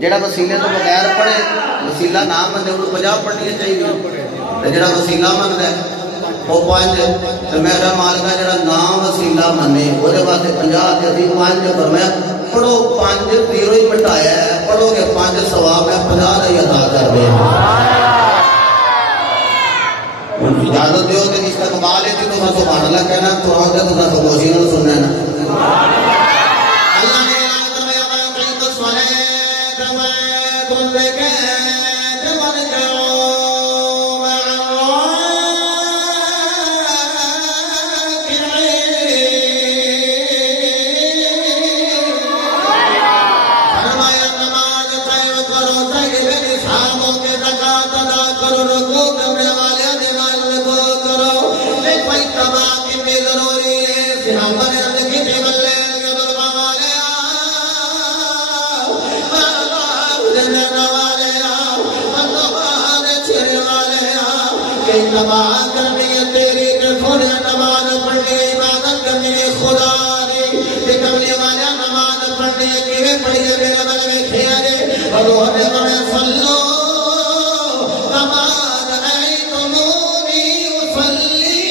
جڑا وسیلے تو بغیر پڑھے وسیلہ نہ منے انہوں 50 پڑھنی چاہیے. جڑا وسیلہ منتا ہے وہ 5. تو میں کہا مالکا جڑا نہ وسیلہ منے وہ واسطے 50 تے 5 فرمایا پڑھو 5 0 ہی مٹایا ہے، پڑھو گے 5 ثواب ہے 50 ہی عطا کر دے. اجازت دیو کہ استقبال ہے تو سبحان اللہ کہنا تو آگے تو خاموشی نہ سننا ہے نا. اللہ نے نماز کرنی ہے تیری تے خود نماز پڑھنی ہے، عبادت کرنی ہے خدا دی تے کملی والا نماز پڑھنی ہے. کیویں پڑھی ہے میرا بل ویکھیا جے حضور نے فرمایا صلو کما رأیتمونی اصلی.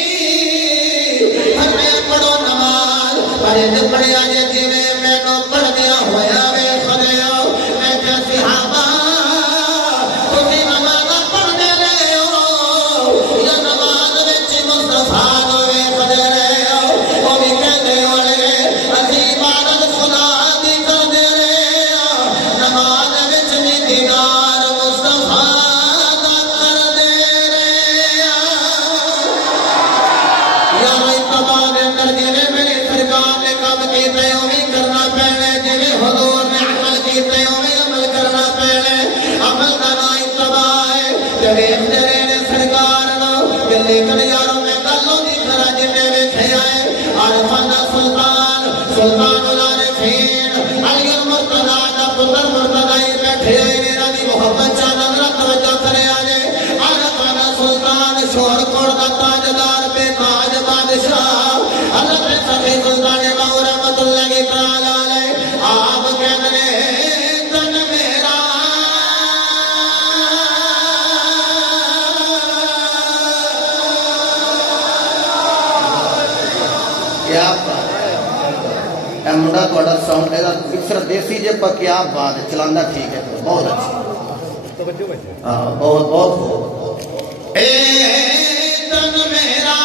فرمایا پڑھو نماز پر پڑھیا جے جویں مینوں پڑھدیا ہویا ویکھدے ہو. میں کہ صحابہ منڈا تھوڑا ساؤنڈ ہے دیسی جے پر کیا بات ہے چلانا ٹھیک ہے بہت اچھا بہت بہت اے تن میرا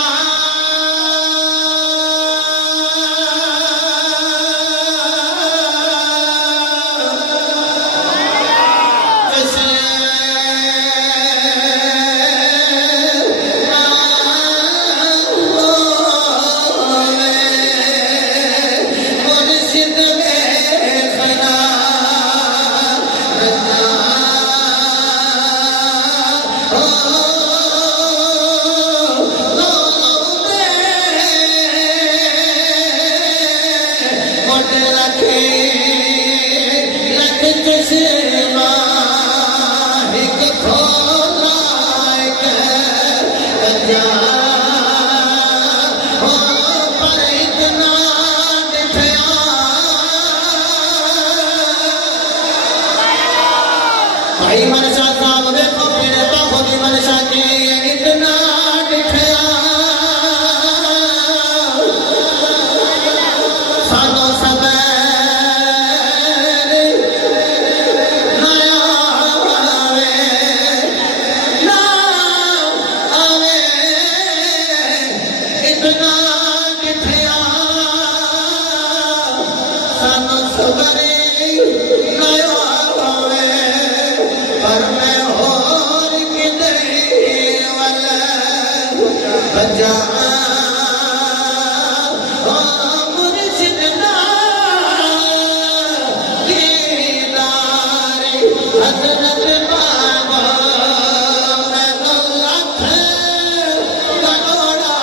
بھائی منشا صاحب ویکھو میرے بابو دی منشا کی اتنا ڈٹھیا سانو سبیر نیا آوے نا آوے اتنا ڈٹھیا سانو سبیر نیا آوے پر میں اور کدھر والا بجا مرشدنا دیدار حضرت بابا میں لاکھ کروڑا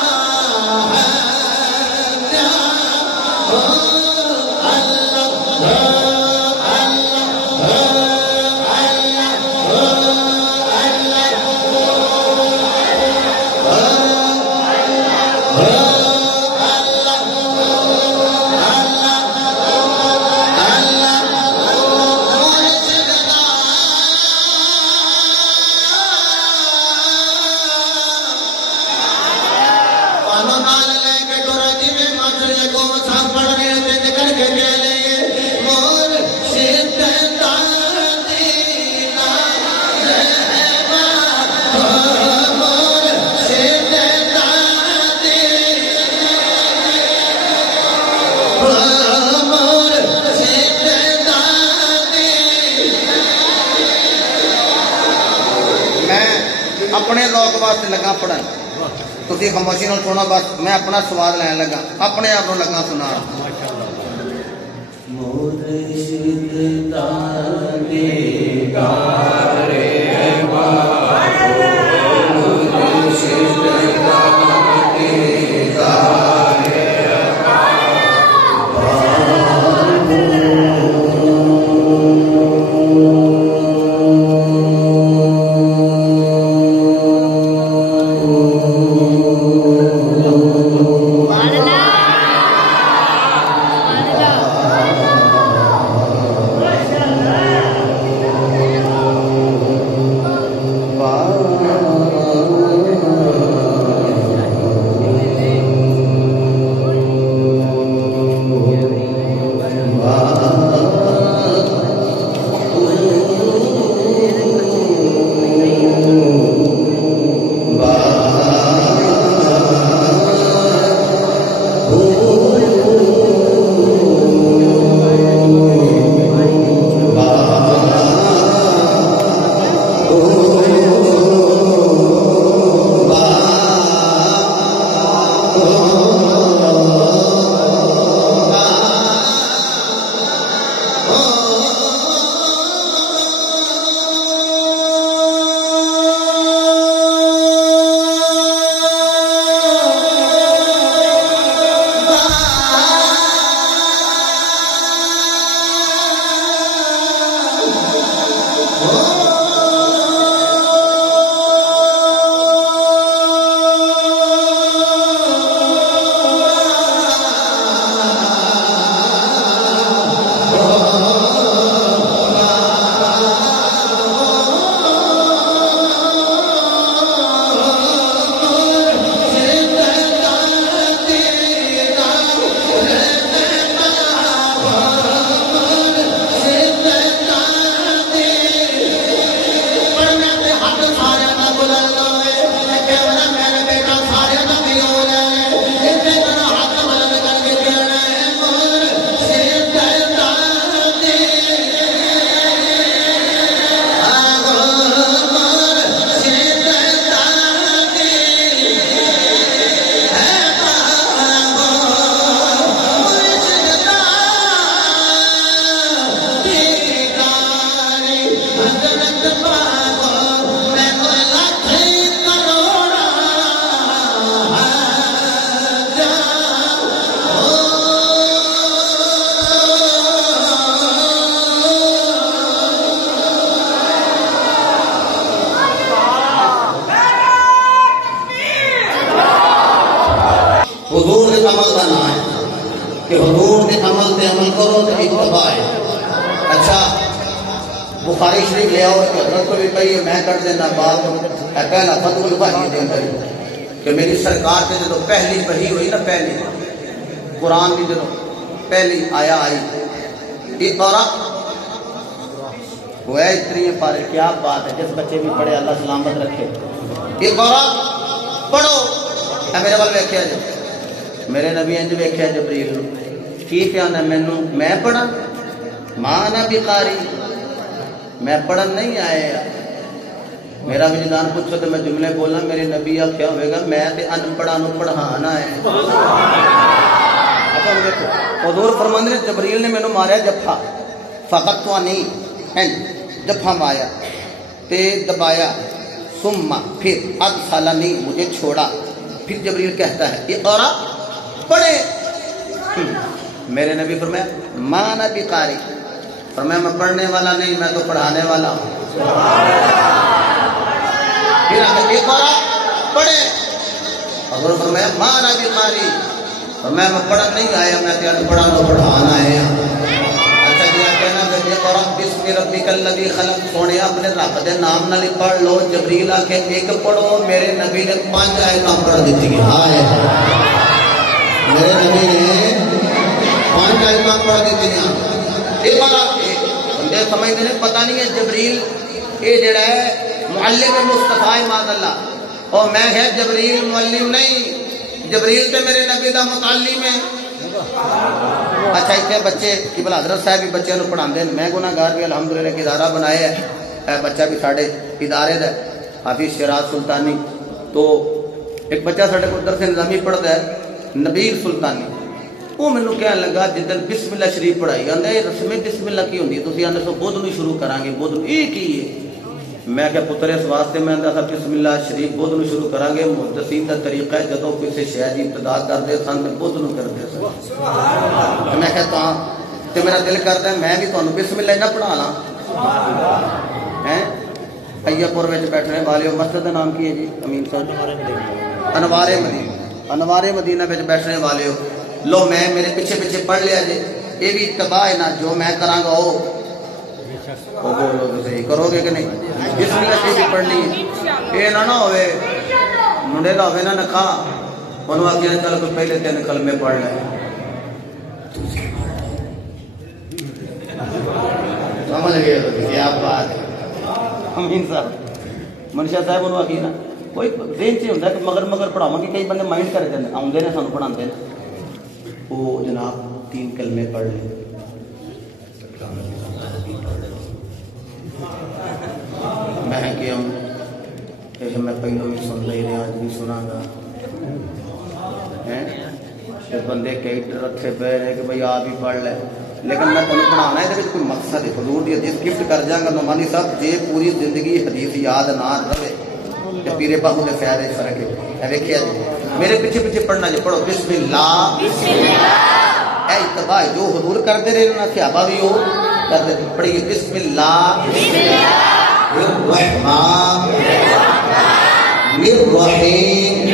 ہے اپنے لوگ واسطے لگا پڑھن تسی خاموشی نال سنو بس میں اپنا سوال لین لگا اپنے آپ نو لگا سنا مرشد تاندیگار مرشد عمل کا نام ہے کہ حضور کے عمل تے عمل کرو تو اتباع ہے. اچھا بخاری شریف لے آؤ کہ حضرت کو بھی کہیے میں کر دینا بات پہلا فتح الباری دے اندر کہ میری سرکار سے جب پہلی وحی ہوئی نا، پہلی قرآن کی جب پہلی آیا آئی اقرا وہ ہے اتنی پارے. کیا بات ہے، جس بچے بھی پڑھے اللہ سلامت رکھے. اقرا پڑھو. میرے وال ویکھیا جی، میرے نبی انج ویکھیا جبریل نو کی کہنا مینوں میں پڑھا مانا بھی قاری میں پڑھن نہیں آیا. میرا وجدان پوچھو تو میں جملے بولا میرے نبی آخیا ہوئے گا میں تے ان پڑھا نو پڑھانا ہے. حضور فرماندے نے جبریل نے مینوں ماریا جفا فقط تو نہیں جفا ماریا تے دبایا ثم پھر ادخلنی مجھے چھوڑا. پھر جبریل کہتا ہے اقرا پڑھے. میرے نبی فرمایا مانا بھی قاری، فرمایا میں پڑھنے والا نہیں میں تو پڑھانے والا ہوں. پھر اقرا پڑھے. حضور فرمایا مانا بھی قاری، فرمایا میں پڑھن نہیں آیا میں تو پڑھا تو پڑھانا ہے. اچھا جی کہنا کہ اقرا بسم ربک الذی خلق، سونے اپنے رب دے نام نال پڑھ لو. جبریل آ کے ایک پڑھو، میرے نبی نے 5 آیتاں پڑھ دیتی ہیں. میرے نبی نے 5 آیتاں پڑھ دیتی ہیں. بندے سمجھتے ہیں پتہ نہیں ہے جبریل یہ جڑا ہے معلم مصطفی ماذ اللہ، اور میں ہے جبریل معلم نہیں، جبریل تے میرے نبی دا متعلم ہے. اچھا اتنے بچے کی بلا حضرت صاحب بھی بچوں کو پڑھاتے ہیں. میں گناہگار بھی الحمدللہ ایک ادارہ بنایا ہے، بچہ بھی ساڑھے ادارے دا حافظ شیراز سلطانی. تو ایک بچہ ساڑھے کو درس نظامی پڑھتا ہے نبیل سلطانی. وہ مینوں کہنے لگا جدن بسم اللہ شریف پڑھائی آندا ہے رسم بسم اللہ کی ہوندی تسی آندے سو بدھ نو شروع کران گے بدھ یہ کی ہے. میں کہ پتر اس واسطے میں آندا تھا بسم اللہ شریف بدھ نو شروع کران گے. محدثین دا طریقہ ہے جدوں کسی شے دی ابتدا کردے سن تے بدھ نو کردے سن. میں کہتا تے میرا دل کردا ہے میں بھی تانوں بسم اللہ نہ پڑھا لاں. ہیں ایا پور وچ بیٹھنے والے مسجد دا نام کی ہے جی امین صاحب انوار مدینہ، انوار مدینہ وچ بیٹھنے والے ہو. لو میں میرے پیچھے پیچھے پڑھ لیا جی. یہ بھی اتباع ہے نا، جو میں کراں گا وہ بولو تو صحیح کرو گے کہ نہیں. بسم اللہ شریف پڑھنی ہے. یہ نہ ہوئے منڈے کا ہوئے نہ نکھا انہوں آگے چل کوئی پہلے 3 کلمے پڑھ لیں. سمجھ گئے کیا بات ہے. امین صاحب منشا صاحب انہوں آگے نا کوئی دین سے ہوتا ہے کہ مگر پڑھاواں کہ کئی بندے مائنڈ کر دیں آؤندے نے سانوں پڑھاندے نے. وہ جناب 3 کلمے پڑھ لیں. میں کہ میں پہلو بھی سن رہی رہا آج بھی سنا گا. بندے کئی رکھے پہ رہے کہ بھائی آپ ہی پڑھ لے، لیکن میں تمہیں پڑھانا ہے کوئی مقصد ہے. حضور کی حدیث گفٹ کر جائیں گا نعمانی صاحب جی پوری زندگی حدیث یاد نہ رہے کہ پیرے باہو کے فائدے فرق ہے. دیکھیے جی میرے پیچھے پیچھے پڑھنا جی پڑھو بسم اللہ. اے اتباع جو حضور کرتے رہے نا صحابہ بھی ہو کرتے پڑھیے بسم اللہ الرحمن الرحیم.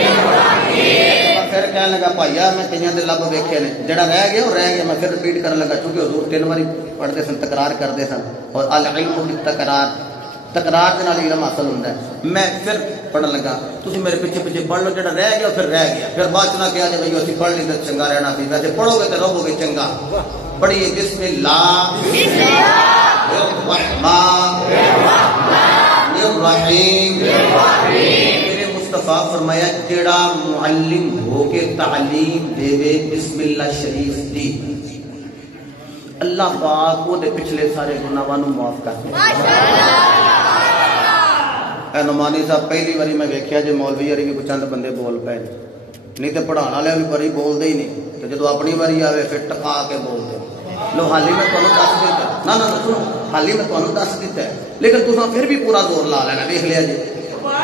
پھر کہنے لگا بھائیا میں کئی دے لب ویکھے نے جڑا رہ گیا وہ رہ گیا. میں پھر رپیٹ کرنے لگا چونکہ حضور 3 باری پڑھتے سن تکرار کرتے سن اور العلم بالتکرار تکرار کے نال علم حاصل ہوتا ہے. میں پھر پڑھن لگا تسی میرے پیچھے پیچھے پڑھ لو جڑا رہ گیا پھر رہ گیا. پھر بعد نہ کہا جی بھائی اسی پڑھ لی تو چنگا رہنا سی ویسے پڑھو گے تو رہو گے چنگا. پڑھیے بسم اللہ الرحمن الرحیم. میرے مصطفیٰ فرمایا جڑا معلم ہو کے تعلیم دے بسم اللہ شریف دی اللہ پاک وہ دے پچھلے سارے گناہاں نوں معاف کر دے. اے نعمانی صاحب پہلی باری میں ویکھیا جو مولوی ہری بھی چند بندے بول پے نہیں تے پڑھان والے بھی بڑی بولدے ہی نہیں تے جدوں اپنی باری آوے پھر ٹکا کے بولدے. لو حالی میں تانوں دس دیتا نہ سنو حالی میں تانوں دس دیتا ہے لیکن تساں پھر بھی پورا زور لا لینا. دیکھ لیا جی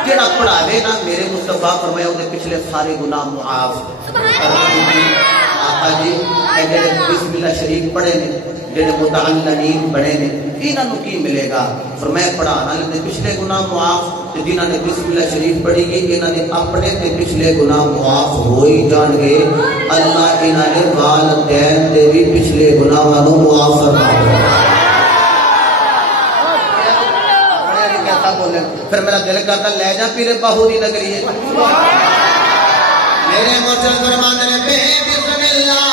جڑا پڑھاوے نا میرے مصطفیٰ فرمایا وہ پچھلے سارے گناہ معاف. آقا جی بسم اللہ شریف پڑھے نے جڑے متعلمین بنے نے انہاں نوں کی ملے گا؟ فرمایا پڑھان والے دے پچھلے گناہ معاف تے جنہاں نے بسم اللہ شریف پڑھی گئی انہاں نے اپنے تے پچھلے گناہ معاف ہو ہی جان گے، اللہ انہاں نے والدین دے بھی پچھلے گناہاں نوں معاف فرما دے گا۔ پھر میرا دل کرتا لے جا پیرے باہو دی نگری ہے میرے مرشد فرماتے ہیں بے بسم اللہ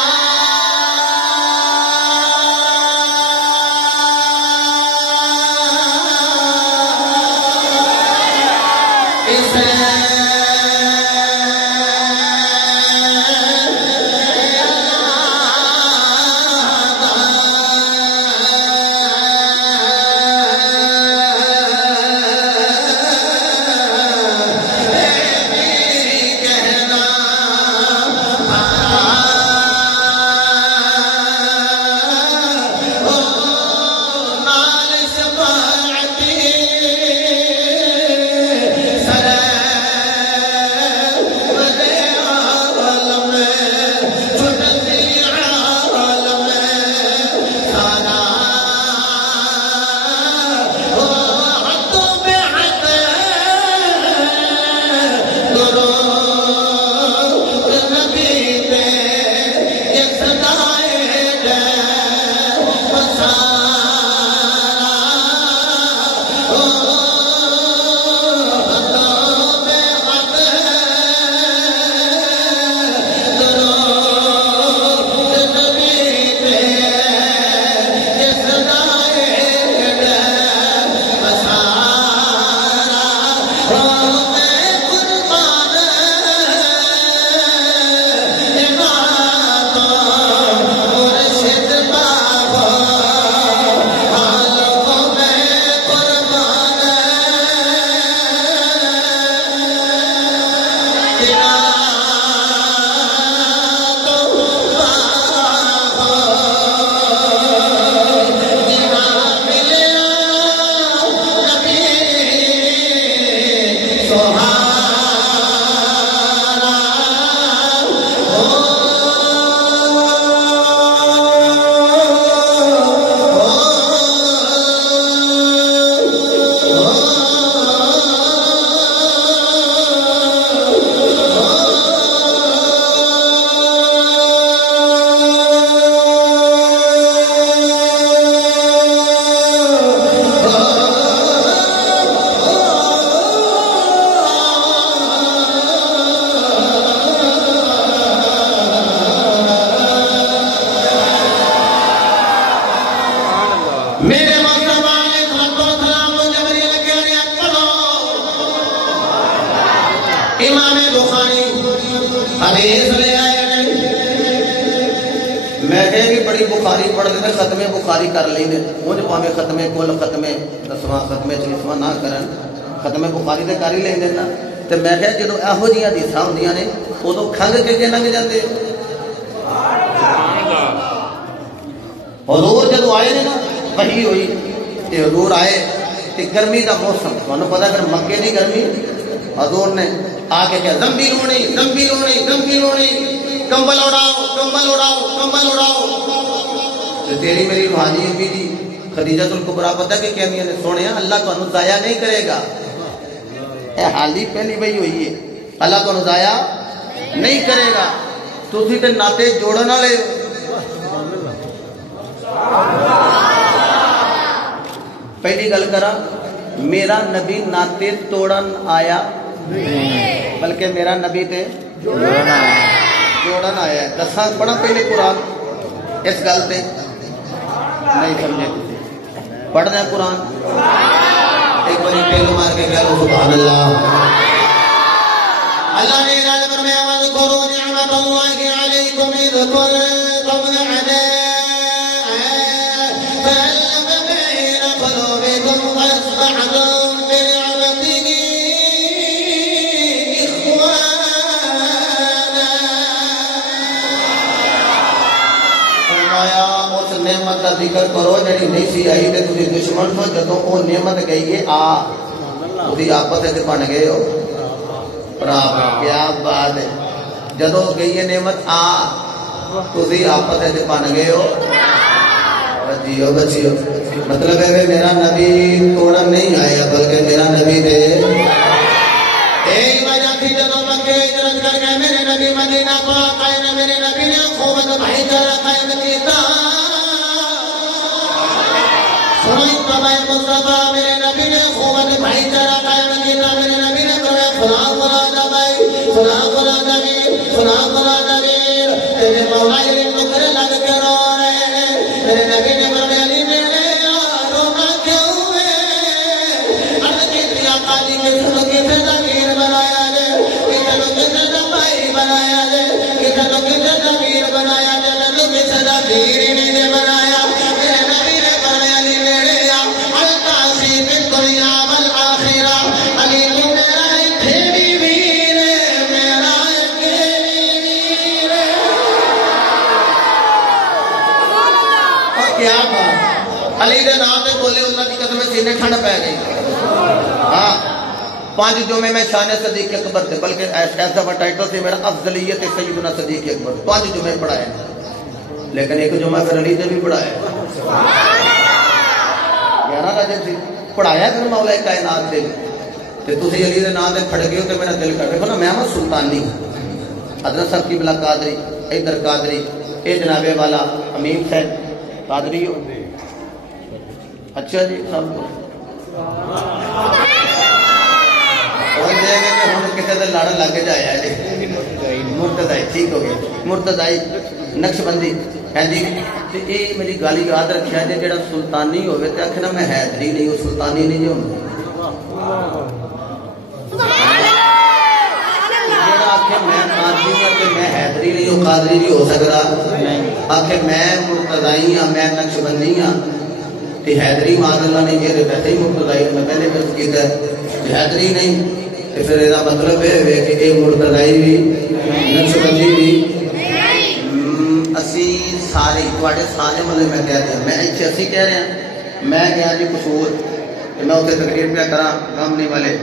بخاری پڑھ لیتے ختم بخاری کر لیں مجھ پاویں ختم کل ختم 10واں ختم 40واں نہ کرن ختم بخاری تے کر ہی لیں نا تے میں کہ جدوں ایہو جیاں حدیثاں ہوندیاں نے اودوں کھنگ کے لنگ جاندے حضور جدوں آئے نے نا وحی ہوئی تے حضور آئے تے گرمی دا موسم تانوں پتہ پھر مکے دی گرمی حضور نے آ کے کہا زمبی لونی زمبی لونی زمبی لونی کمبل اڑاؤ کمبل اڑاؤ کمبل اڑاؤ تیری میری روحانی امی جی خدیجہ الکبریٰ پتہ کہ کہنی نے سونے اللہ کو ضائع نہیں کرے گا اے حالی پہلی وہی ہوئی ہے اللہ کو ضائع نہیں کرے گا تسی تے ناتے جوڑن والے پہلی گل کرا میرا نبی ناتے توڑن آیا بلکہ میرا نبی تے جوڑن آیا ہے دساں پڑھا پہلے قرآن اس گل تے نہیں سمجھے پڑھنا قرآن ایک باری پہلو مار کے کہہ لو سبحان اللہ اللہ نے ارادہ فرمایا واذکروا نعمت اللہ علیکم اذ کنتم اعداء فألف بین قلوبکم فاصبحتم بنعمته اخوانا فرمایا اس نعمت کا ذکر کرو جڑی نہیں سی آئی تے تسی دشمن سو جدوں وہ نعمت گئی ہے آ تسی آپس وچ بن گئے ہو کیا بات ہے جدو گئی ہے نعمت آ تسی آپس وچ بن گئے ہو جیو بچیو مطلب ہے میرا نبی توڑن نہیں آیا بلکہ میرا نبی دے ایک وجہ تھی جدو مکے ہجرت کر کے میرے نبی مدینہ پاک آئے نا میرے نبی نے خوبت بھائی چارہ قائم کیتا سنوئی طبع مصطفیٰ میرے نبی نے خوبت بھائی چارہ قائم کیتا میرے نبی نے کہا فلا نبی فلا نبی فلا نبی تیرے مولا یہ نکرے لگ کے رو رہے میرے نبی نے کہا علی میرے یاروں کا کیوں ہے عرض کی دیا قالی کے سنو کی فضاگیر بنایا لے کتنوں کی فضاگیر بنایا لے کتنوں کی فضاگیر بنایا لے کتنوں کی فضاگیر نہیں بنایا میرے نبی نے کہا علی میرے یار القاسی من دنیا والآخرہ علی تو میرا ایک تھیوی ویر ہے میرا ایک تھیوی ویر ہے اور کیا بات علی دے نام دے بولے اللہ کی قدم سینے ٹھنڈ پہ گئی ہاں 5 جمعے میں شان صدیق اکبر تھے بلکہ ایسا وہ ٹائٹل تھی میرا افضلیت سیدنا صدیق اکبر 5 جمعے پڑھائے لیکن ایک جمعہ پھر علی نے بھی پڑھایا 11 رجب سی پڑھایا پھر مولا کائنات دے تے تسی علی دے نام تے پڑھ گئے ہو تے میرا دل کر دیکھو نا میں سلطانی حضرت صاحب کی بلا قادری ادھر قادری اے جناب والا امین صاحب قادری ہو اچھا جی سب کو اور دے گے کہ ہم کتے دے لڑ لگ جایا جی مرتدائی ٹھیک ہو گیا مرتدائی نقش بندی ہے جی تے اے میری گل یاد رکھیا جی جڑا سلطانی ہوے تے آکھنا میں حیدری نہیں ہوں سلطانی نہیں جو جڑا آکھے میں قادری ہوں تے میں حیدری نہیں ہوں قادری بھی ہو سکدا آکھے میں مرتدائی ہوں میں نقش بندی ہوں تے حیدری معاذ اللہ نے یہ ویسے ہی مرتدائی میں پہلے بھی کیتا ہے حیدری نہیں تے پھر یہ مطلب ہے کہ یہ مرتدائی بھی نقش بندی بھی اسی سارے تواڈے سارے مطلب میں کہہ دیا میں ایتھے اسی کہہ رہا میں گیا جی قصور کہ میں اتنے تقریر پہ کراں کام نہیں والے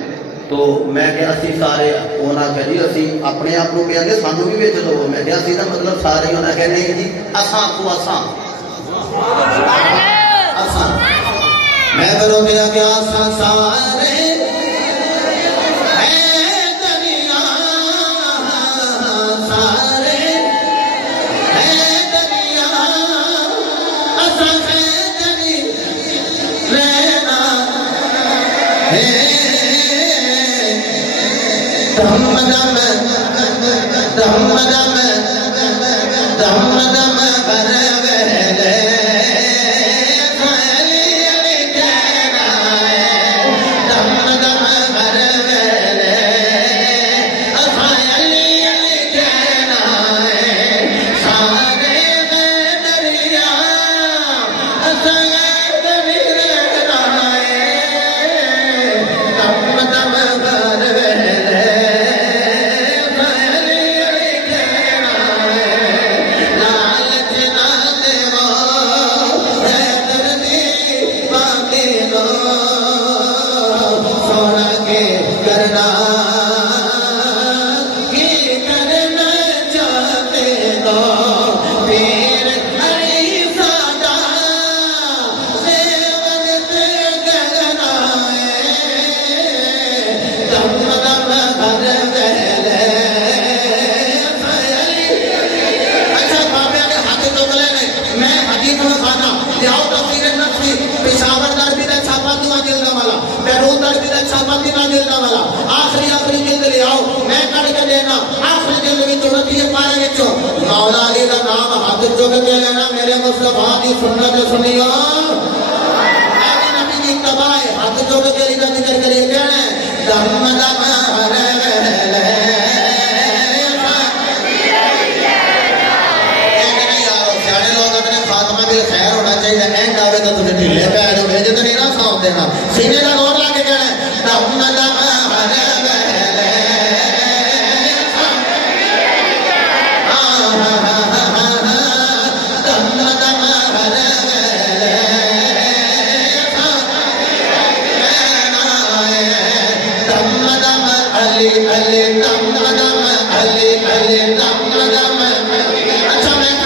تو میں کہ اسی سارے ہونا کہ جی اسی اپنے آپ کو کہہ گے سانو بھی بیچ دو میں کہ اسی دا مطلب سارے ہونا کہ نہیں جی اساں کو اساں اساں میں کرو گیا کہ اساں سارے میرے مصطفیٰ کی سنت سنیو نبی کی تباہ ہاتھ جو کہ تیری کا ذکر کرے کہنے دم دم خیر ہونا چاہیے اینڈ آوے تو تمہیں ڈھیلے پہ جو بھیجے تو نہیں نہ سونپ دینا سینے کا دور لا کے کہنے دم دم اچھا میں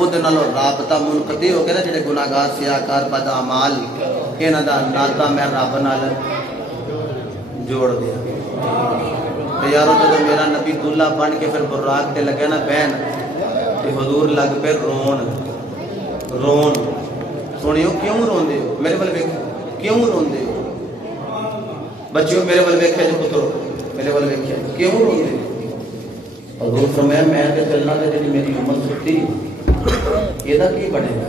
ਉਹਦੇ ਨਾਲੋਂ ਰਾਬਤਾ ਮੁਨਕਤੀ ਹੋ ਕੇ ਨਾ ਜਿਹੜੇ ਗੁਨਾਹਗਾਰ ਸਿਆਕਾਰ ਬਦ ਅਮਾਲ ਇਹਨਾਂ ਦਾ ਨਾਤਾ ਮੈਂ ਰੱਬ ਨਾਲ ਜੋੜ ਦਿਆਂ। ਤੇ ਯਾਰੋ ਜਦੋਂ ਮੇਰਾ ਨਬੀ ਦੁੱਲਾ ਬਣ ਕੇ ਫਿਰ ਬੁਰਾਕ ਤੇ ਲੱਗਿਆ ਨਾ ਬਹਿਣ ਤੇ ਹਜ਼ੂਰ ਲੱਗ ਪਏ ਰੋਣ। ਸੁਣਿਓ ਕਿਉਂ ਰੋਂਦੇ ਹੋ? ਮੇਰੇ ਵੱਲ ਵੇਖੋ ਕਿਉਂ ਰੋਂਦੇ ਹੋ? ਬੱਚਿਓ ਮੇਰੇ ਵੱਲ ਵੇਖਿਆ ਜੇ ਪੁੱਤਰੋ ਮੇਰੇ ਵੱਲ ਵੇਖਿਆ ਕਿਉਂ ਰੋਂਦੇ ਹੋ? ਹਜ਼ੂਰ ਫਰਮਾਇਆ ਮੈਂ ਤੇ ਚੱਲਣਾ ਤੇ ਜਿਹੜੀ ਮੇਰੀ ਉਮਰ ਸੁੱਤੀ ਇਹਦਾ ਕੀ ਬਣੇਗਾ?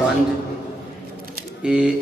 5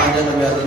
5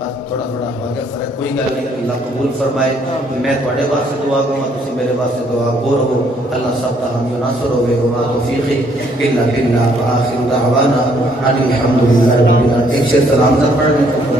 بس تھوڑا تھوڑا ہو گیا فرق، کوئی گل نہیں، اللہ قبول فرمائے۔ میں تواڈے واسطے دعا کروں، تسی میرے واسطے دعا کرو، اللہ سب دا حامی و ناصر ہوے، وما توفیقی الا باللہ، وآخر دعوانا الحمدللہ رب العالمین۔ ایک شعر سلام نہ پڑھنے